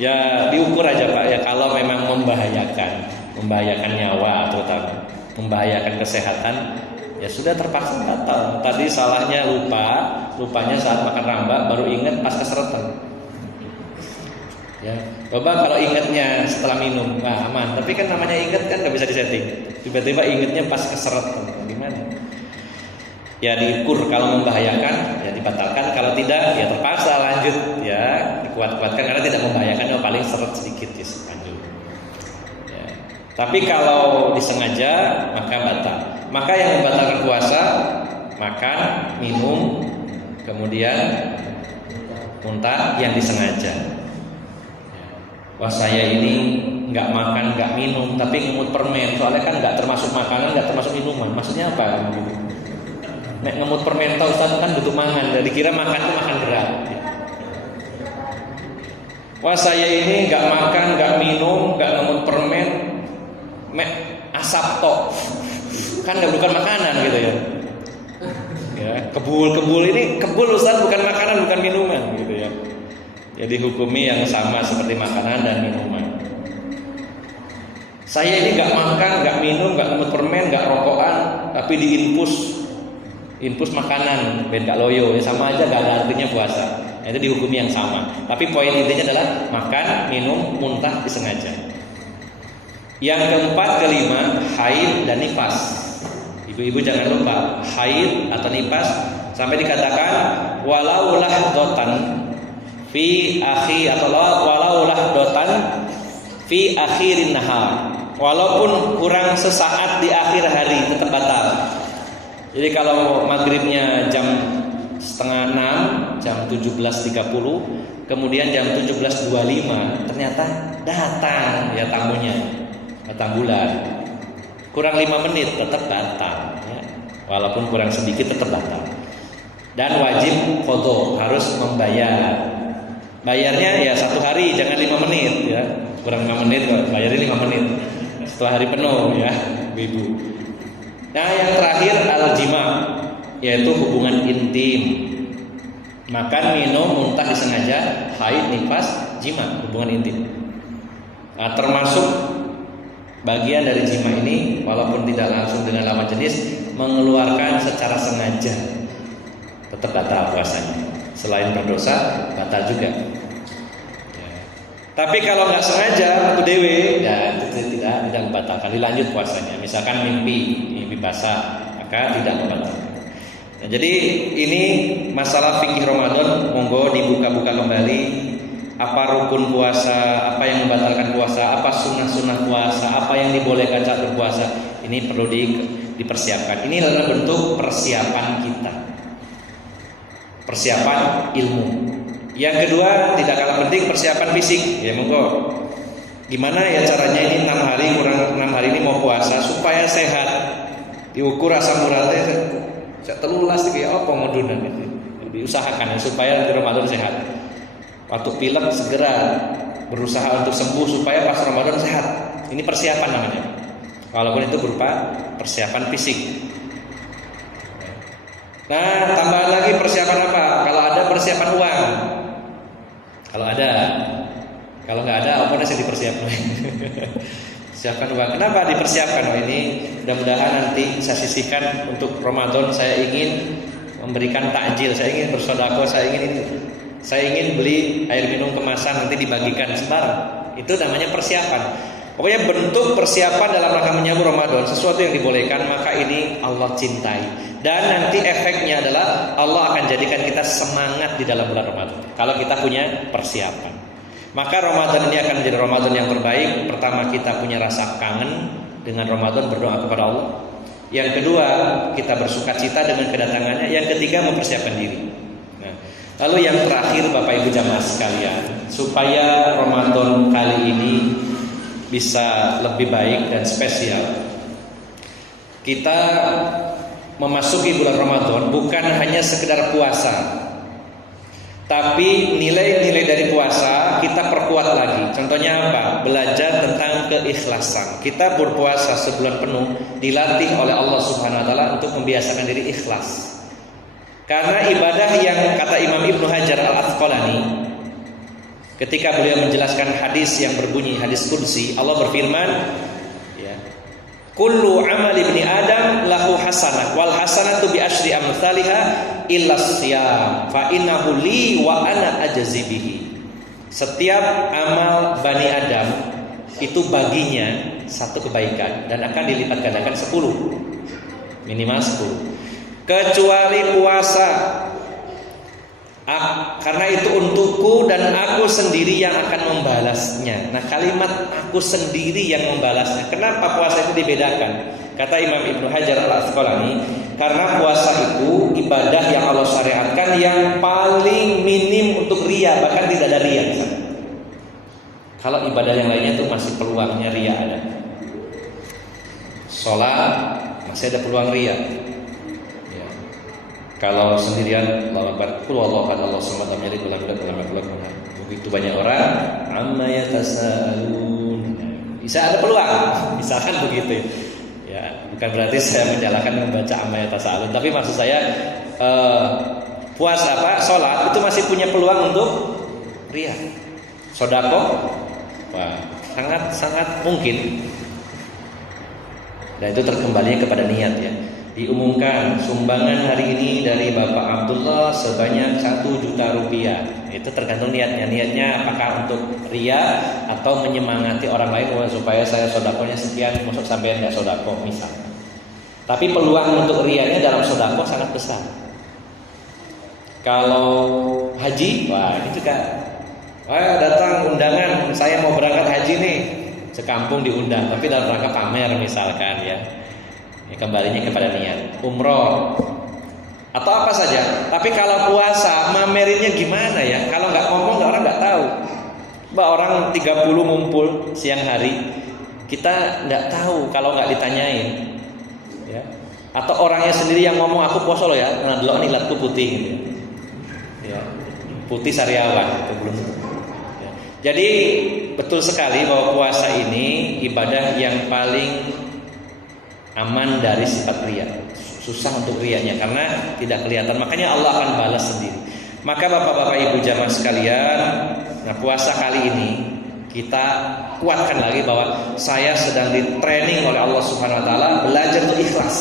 Ya diukur aja Pak ya, kalau memang membahayakan nyawa terutama, membahayakan kesehatan, ya sudah terpaksa batal. Tadi salahnya lupanya saat makan rambak baru ingat pas keseretan. Ya, coba kalau ingatnya setelah minum, nah aman. Tapi kan namanya ingat kan nggak bisa disetting. Tiba-tiba ingatnya pas keseretan, gimana? Ya diukur, kalau membahayakan ya dibatalkan, kalau tidak ya terpaksa lanjut ya, dikuat-kuatkan karena tidak membahayakan, ya paling seret sedikit ya lanjut. Ya. Tapi kalau disengaja maka batal. Maka yang membatalkan puasa makan, minum, kemudian muntah yang disengaja. Wah saya ini nggak makan, nggak minum, tapi ngemut permen, soalnya kan nggak termasuk makanan, nggak termasuk minuman. Maksudnya apa? Nek ngemut permen tau Ustaz kan butuh mangan, jadi kira makan itu makan berat. Wah saya ini nggak makan, nggak minum, nggak ngemut permen, asap tok, kan nggak bukan makanan gitu ya. Ya kebul ini kebul Ustaz bukan makanan, bukan minuman gitu ya. Jadi hukumi yang sama seperti makanan dan minuman. Saya ini nggak makan, nggak minum, nggak ngemut permen, nggak rokokan, tapi diinfus makanan, ben gak loyo, ya sama aja gak ada artinya puasa. Itu dihukumi yang sama. Tapi poin intinya adalah makan, minum, muntah disengaja. Yang keempat, kelima, haid dan nifas. Ibu-ibu jangan lupa, haid atau nifas sampai dikatakan walau lahdotan fi akhi atau walau lahdotan fi akhirin nahar. Walaupun kurang sesaat di akhir hari tetap batal. Jadi kalau maghribnya jam 5:30, jam 17.30, kemudian jam 17.25 ternyata datang ya tamunya, datang bulan, kurang 5 menit tetap batal ya. Walaupun kurang sedikit tetap batal. Dan wajib qadha, harus membayar. Bayarnya ya 1 hari, jangan 5 menit ya. Kurang 5 menit bayarnya 5 menit. 1 hari penuh ya, ibu. Nah yang terakhir al-jima, yaitu hubungan intim. Makan, minum, muntah disengaja, haid, nifas, jima, hubungan intim. Nah, termasuk bagian dari jima ini, walaupun tidak langsung dengan lawan jenis, mengeluarkan secara sengaja, tetap batal puasanya. Selain berdosa, batal juga. Ya. Tapi kalau nggak sengaja, dewe, ya itu tidak membatalkan, dilanjut puasanya. Misalkan mimpi basah, maka tidak membatalkan. Nah, jadi ini masalah fikih Ramadan, monggo dibuka-buka kembali. Apa rukun puasa, apa yang membatalkan puasa, apa sunnah-sunnah puasa, apa yang dibolehkan saat berpuasa. Ini perlu dipersiapkan. Ini adalah bentuk persiapan kita, persiapan ilmu. Yang kedua tidak kalah penting, persiapan fisik. Ya monggo. Gimana ya caranya ini 6 hari kurang 6 hari ini mau puasa supaya sehat. Diukur asam uratnya saya telulas kayak apa modunan itu. Diusahakan ya, supaya di Ramadan sehat. Waktu pilek segera berusaha untuk sembuh supaya pas Ramadan sehat. Ini persiapan namanya. Walaupun itu berupa persiapan fisik. Nah, tambahan lagi persiapan apa? Kalau ada persiapan uang. Kalau ada. Kalau nggak ada, apa yang dipersiapkan? Siapkan uang. Kenapa dipersiapkan? Oh ini mudah-mudahan nanti saya sisihkan untuk Ramadan. Saya ingin memberikan takjil, saya ingin bersedekah, saya ingin beli air minum kemasan nanti dibagikan sembarang. Itu namanya persiapan. Pokoknya bentuk persiapan dalam rangka menyambut Ramadan, sesuatu yang dibolehkan, maka ini Allah cintai. Dan nanti efeknya adalah Allah akan jadikan kita semangat di dalam bulan Ramadan kalau kita punya persiapan. Maka Ramadan ini akan menjadi Ramadan yang terbaik. Pertama, kita punya rasa kangen dengan Ramadan, berdoa kepada Allah. Yang kedua, kita bersukacita dengan kedatangannya. Yang ketiga, mempersiapkan diri. Nah, lalu yang terakhir, Bapak Ibu jamaah sekalian, supaya Ramadan kali ini bisa lebih baik dan spesial, kita memasuki bulan Ramadan bukan hanya sekedar puasa, tapi nilai-nilai dari puasa kita perkuat lagi. Contohnya apa? Belajar tentang keikhlasan. Kita berpuasa sebulan penuh dilatih oleh Allah Subhanahu wa taala untuk membiasakan diri ikhlas. Karena ibadah yang kata Imam Ibnu Hajar Al-Asqalani ketika beliau menjelaskan hadis yang berbunyi hadis qudsi, Allah berfirman, ya, kullu amali ibni Adam lahu hasanah wal hasanatu bi asyri amsalha illa siyam fa innahu li wa ana ajzi bihi. Setiap amal Bani Adam itu baginya satu kebaikan dan akan dilipat gandakan 10, minimal 10, kecuali puasa. Karena itu untukku dan aku sendiri yang akan membalasnya. Nah, kalimat aku sendiri yang membalasnya, kenapa puasa itu dibedakan? Kata Imam Ibnu Hajar Al-Asqalani, karena puasa itu ibadah yang Allah syariatkan yang paling minim untuk riya, bahkan tidak ada riya. Kalau ibadah yang lainnya itu masih peluangnya riya ada. Sholat masih ada peluang riya. Kalau sendirian, Allahu Akbar, qul huwallahu ahad, Allahu samad, lam yalid walam yulad walam yakul lahu kufuwan ahad. Begitu banyak orang amma yatasaalun. Bisa ada peluang, misalkan begitu ya. Bukan berarti saya menyalahkan membaca amma yatasaalun, tapi maksud saya puasa salat itu masih punya peluang untuk riya. Sedekah, wah, sangat mungkin. Dan itu terkembalinya kepada niat ya. Diumumkan sumbangan hari ini dari Bapak Abdullah sebanyak 1 juta rupiah. Itu tergantung niatnya. Niatnya apakah untuk riya atau menyemangati orang lain supaya saya sedekahnya sekian, masuk sampai enggak sedekah misal. Tapi peluang untuk riyanya dalam sedekah sangat besar. Kalau haji, wah ini juga, wah datang undangan, saya mau berangkat haji nih, sekampung diundang, tapi dalam rangka pamer misalkan ya. Kembalinya kepada niat. Umroh atau apa saja. Tapi kalau puasa mamerinnya gimana ya? Kalau nggak ngomong orang nggak tahu. Mbak, orang 30 ngumpul siang hari, kita nggak tahu kalau nggak ditanyain. Ya. Atau orangnya sendiri yang ngomong aku puasa loh ya. Nah dulu nih latku putih gitu. Ya. Putih sariawan itu belum. Ya. Jadi betul sekali bahwa puasa ini ibadah yang paling aman dari sifat riya. Susah untuk riyanya karena tidak kelihatan. Makanya Allah akan balas sendiri. Maka bapak-bapak ibu jamaah sekalian, nah puasa kali ini kita kuatkan lagi bahwa saya sedang di training oleh Allah Subhanahu wa taala belajar untuk ikhlas.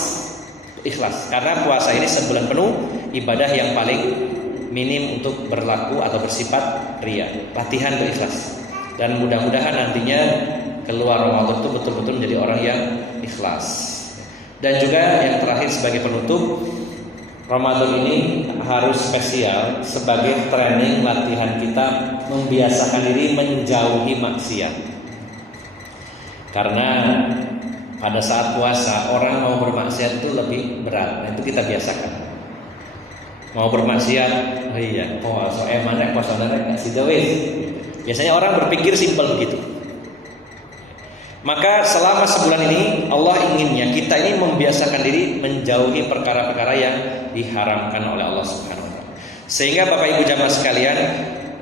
Ikhlas. Karena puasa ini sebulan penuh ibadah yang paling minim untuk berlaku atau bersifat riya. Latihan untuk ikhlas. Dan mudah-mudahan nantinya keluar Ramadan itu betul-betul menjadi orang yang ikhlas. Dan juga yang terakhir sebagai penutup, Ramadan ini harus spesial sebagai training latihan kita membiasakan diri menjauhi maksiat. Karena pada saat puasa orang mau bermaksiat itu lebih berat. Nah itu kita biasakan. Mau bermaksiat, oh iya, puasa mana puasa nggak sih dawes. Biasanya orang berpikir simpel begitu. Maka selama sebulan ini Allah inginnya kita ini membiasakan diri menjauhi perkara-perkara yang diharamkan oleh Allah Subhanahu wa taala. Sehingga Bapak Ibu jamaah sekalian,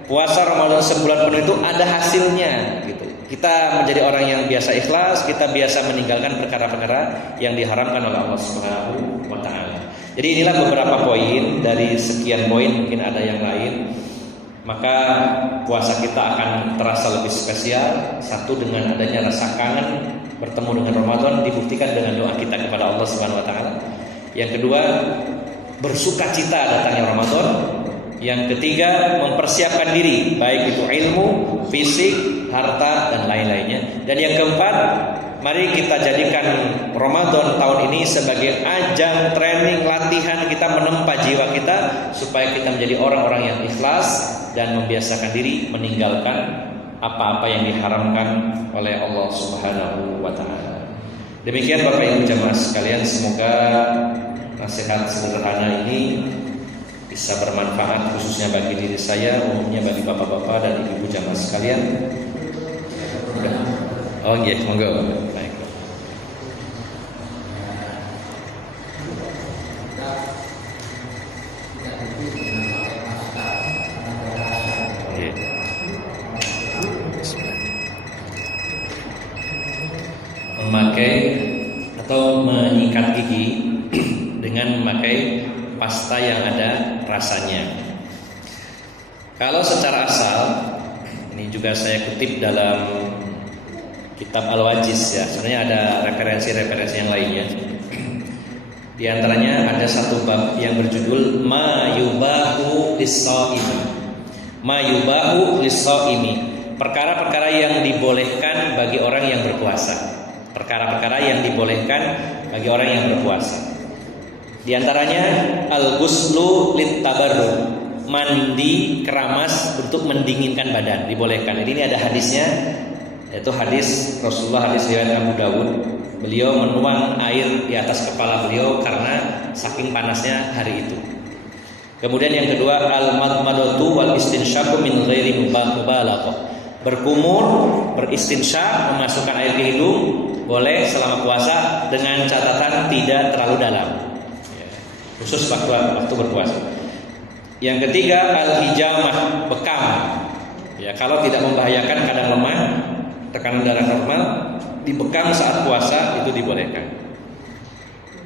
puasa Ramadan sebulan penuh itu ada hasilnya gitu. Kita menjadi orang yang biasa ikhlas, kita biasa meninggalkan perkara-perkara yang diharamkan oleh Allah Subhanahu wa taala. Jadi inilah beberapa poin dari sekian poin, mungkin ada yang lain. Maka puasa kita akan terasa lebih spesial. Satu, dengan adanya rasa kangen bertemu dengan Ramadan, dibuktikan dengan doa kita kepada Allah Subhanahu wa taala. Yang kedua, bersukacita datangnya Ramadan. Yang ketiga, mempersiapkan diri, baik itu ilmu, fisik, harta, dan lain-lainnya. Dan yang keempat, mari kita jadikan Ramadan tahun ini sebagai ajang training, latihan kita menempa jiwa kita supaya kita menjadi orang-orang yang ikhlas dan membiasakan diri meninggalkan apa-apa yang diharamkan oleh Allah Subhanahu wa taala. Demikian Bapak Ibu jamaah sekalian, semoga nasihat sederhana ini bisa bermanfaat khususnya bagi diri saya, umumnya bagi bapak-bapak dan ibu-ibu jamaah sekalian. Oh iya, monggo. Baik. Memakai atau menyikat gigi dengan memakai pasta yang ada rasanya. Kalau secara asal, ini juga saya kutip dalam kitab Al-Wajiz ya. Sebenarnya ada referensi-referensi yang lainnya. Di antaranya ada satu bab yang berjudul Ma yubahu lis-shaimi. Ma yubahu lis-shaimi. Perkara-perkara yang dibolehkan bagi orang yang berpuasa. Perkara-perkara yang dibolehkan bagi orang yang berpuasa. Di antaranya al-ghuslu lit-tabarrud, mandi keramas untuk mendinginkan badan, dibolehkan. Jadi ini ada hadisnya, yaitu hadis Rasulullah, hadis riwayat Abu Dawud. Beliau menuang air di atas kepala beliau karena saking panasnya hari itu. Kemudian yang kedua, al-madmadatu wal istinsyaku min ghairi mubalaghah. Berkumur, beristinsyak, memasukkan air ke hidung boleh selama puasa dengan catatan tidak terlalu dalam. Khusus waktu berpuasa. Yang ketiga, al-hijamah, bekam. Ya, kalau tidak membahayakan kadang lemah, tekanan darah normal, dibekam saat puasa itu dibolehkan.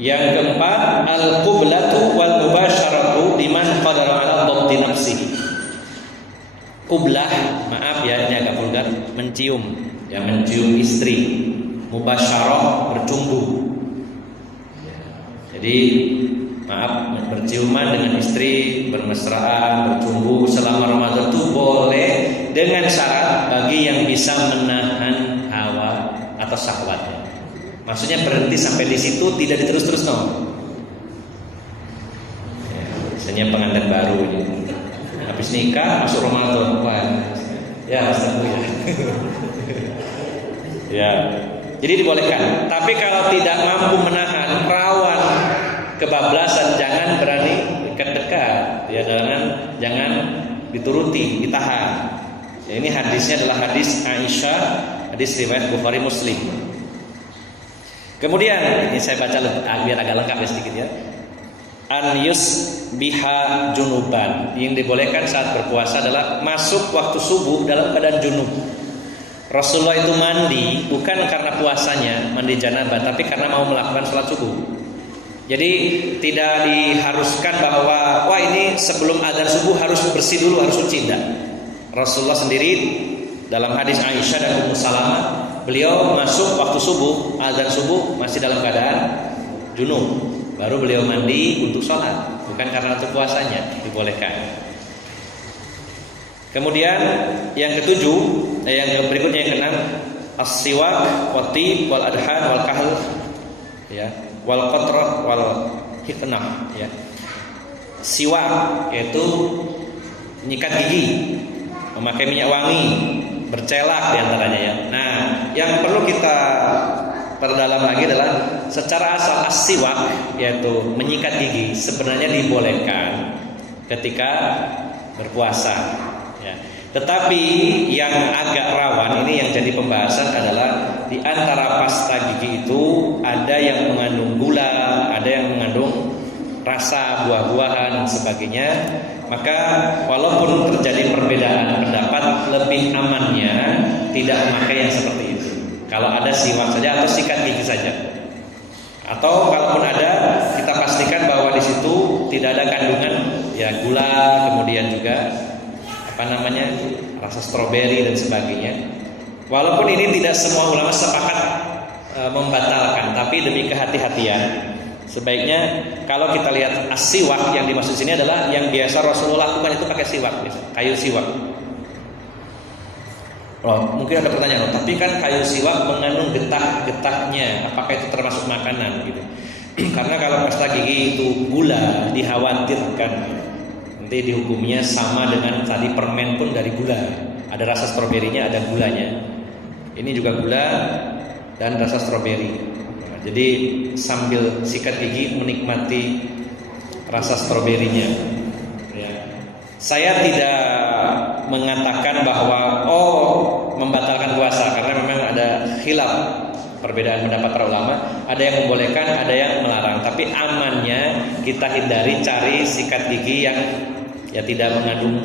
Yang keempat, al-qublatu wal mubasharatu liman qadara 'ala dhabti nafsihi. Qublah, maaf ya ini agak vulgar, mencium, ya mencium istri. Mubasyarah, bercumbu. Jadi maaf, berciuman dengan istri, bermesraan, bercumbu selama Ramadan itu boleh dengan syarat bagi yang bisa menahan hawa atau syahwatnya. Maksudnya berhenti sampai di situ, tidak diterus-terus no. Ya, misalnya pengantin baru ini, habis nikah masuk Ramadan, wah, ya astagfirullah. Ya, jadi dibolehkan. Tapi kalau tidak mampu menahan, rawan kebablasan, jangan berani dekat-dekat. Ya, jangan dituruti, ditahan. Ya, ini hadisnya adalah hadis Aisyah, hadis riwayat Bukhari Muslim. Kemudian ini saya baca biar agak lengkap ya sedikit ya. An yusbiha junuban. Yang dibolehkan saat berpuasa adalah masuk waktu subuh dalam keadaan junub. Rasulullah itu mandi bukan karena puasanya, mandi janabah, tapi karena mau melakukan sholat subuh. Jadi tidak diharuskan bahwa wah ini sebelum adzan subuh harus bersih dulu, harus suci, tidak. Rasulullah sendiri dalam hadis Aisyah dan Ummu Salamah, beliau masuk waktu subuh, adzan subuh masih dalam keadaan junub, baru beliau mandi untuk sholat, bukan karena itu puasanya, dibolehkan. Kemudian yang ketujuh, yang berikutnya yang keenam, as-siwak, watib, wal adhan, wal kahl, ya, wal qatrah, wal hitnah, ya. Siwak yaitu menyikat gigi, memakai minyak wangi, bercelak diantaranya ya. Nah, yang perlu kita perdalam lagi adalah secara asal as-siwak yaitu menyikat gigi sebenarnya dibolehkan ketika berpuasa. Ya. Tetapi yang agak rawan ini yang jadi pembahasan adalah di antara pasta gigi itu ada yang mengandung gula, ada yang mengandung rasa buah-buahan dan sebagainya. Maka walaupun terjadi perbedaan pendapat, lebih amannya tidak memakai yang seperti itu. Kalau ada siwak saja atau sikat gigi saja. Atau kalaupun ada, kita pastikan bahwa di situ tidak ada kandungan ya gula, kemudian juga rasa stroberi dan sebagainya. Walaupun ini tidak semua ulama sepakat membatalkan, tapi demi kehati-hatian Sebaiknya kalau kita lihat as-siwak yang dimaksud sini adalah yang biasa Rasulullah lakukan itu pakai siwak, kayu siwak. Oh, mungkin ada pertanyaan, tapi kan kayu siwak mengandung getah-getahnya, apakah itu termasuk makanan gitu? Karena kalau pasta gigi itu gula, dikhawatirkan nanti dihukumnya sama dengan tadi permen pun dari gula. Ada rasa stroberinya, ada gulanya. Ini juga gula dan rasa stroberi. Jadi sambil sikat gigi menikmati rasa stroberinya. Ya. Saya tidak mengatakan bahwa membatalkan puasa, karena memang ada khilaf, perbedaan pendapat para ulama. Ada yang membolehkan, ada yang melarang. Tapi amannya kita hindari cari sikat gigi yang ya tidak mengandung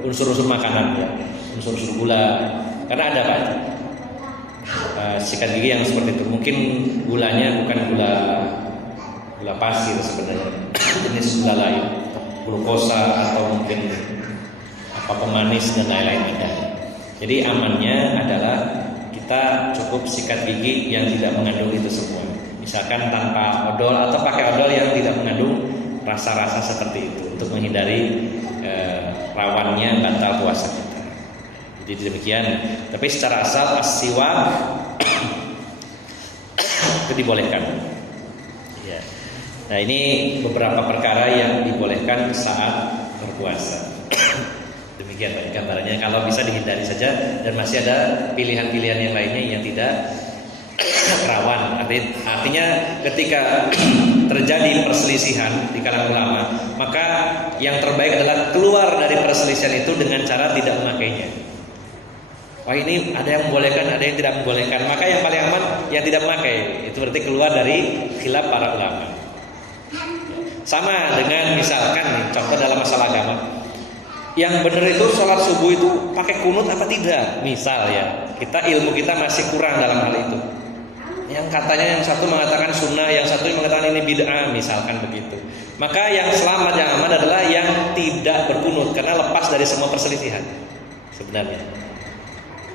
unsur-unsur makanan, ya. Unsur-unsur gula. Karena ada Pak, sikat gigi yang seperti itu. Mungkin gulanya bukan gula pasir sebenarnya, jenis gula lain, glukosa atau mungkin pemanis dan lain-lain ada. Jadi amannya adalah kita cukup sikat gigi yang tidak mengandung itu semua. Misalkan tanpa odol atau pakai odol yang tidak mengandung rasa-rasa seperti itu untuk menghindari rawannya batal puasa kita. Jadi demikian. Tapi secara asal as-siwak itu dibolehkan. Ya. Nah, ini beberapa perkara yang dibolehkan saat berpuasa. Demikian Pak gambarannya, kalau bisa dihindari saja, dan masih ada pilihan-pilihan yang lainnya yang tidak rawan. Artinya ketika terjadi perselisihan di kalangan ulama, maka yang terbaik adalah keluar dari perselisihan itu dengan cara tidak memakainya. Wah, ini ada yang membolehkan, ada yang tidak membolehkan. Maka yang paling aman yang tidak memakai. Itu berarti keluar dari khilaf para ulama. Sama dengan misalkan contoh dalam masalah agama, yang benar itu sholat subuh itu pakai kunut apa tidak? Misal ya, ilmu kita masih kurang dalam hal itu. Yang katanya yang satu mengatakan sunnah, yang satu mengatakan ini bid'ah, misalkan begitu. Maka yang selamat, yang aman adalah yang tidak berkunut, karena lepas dari semua perselisihan sebenarnya.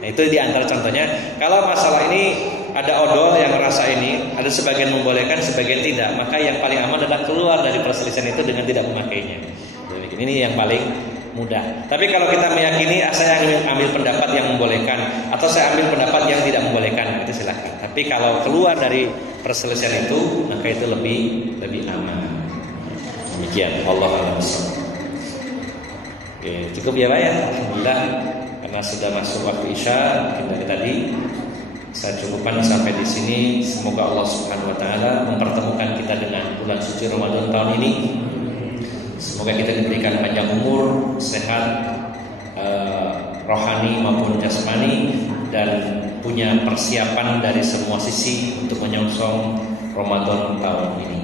Nah, itu di antara contohnya. Kalau masalah ini ada odol yang merasa ini, ada sebagian membolehkan, sebagian tidak, maka yang paling aman adalah keluar dari perselisihan itu dengan tidak memakainya. Ini yang paling mudah. Tapi kalau kita meyakini saya ambil pendapat yang membolehkan atau saya ambil pendapat yang tidak membolehkan, itu silakan. Tapi kalau keluar dari perselisihan itu, maka itu lebih aman. Demikian. Allahu a'lam. Oke, cukup ya Pak ya. Alhamdulillah, karena sudah masuk waktu Isya, mungkin dari tadi saya cukupkan sampai di sini. Semoga Allah Subhanahu wa taala mempertemukan kita dengan bulan suci Ramadan tahun ini. Semoga kita diberikan panjang umur, sehat, rohani maupun jasmani, dan punya persiapan dari semua sisi untuk menyongsong Ramadan tahun ini.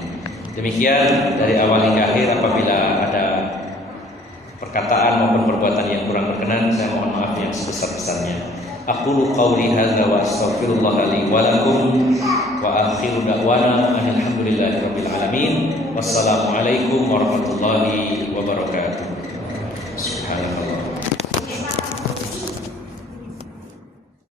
Demikian dari awal hingga akhir. Apabila ada perkataan maupun perbuatan yang kurang berkenan, saya mohon maaf yang sebesar-besarnya. Aqulu qawli hadza wa astaghfirullah li wa lakum wa akhiru da'wana alhamdulillahi rabbil alamin. Wassalamualaikum warahmatullahi wabarakatuh.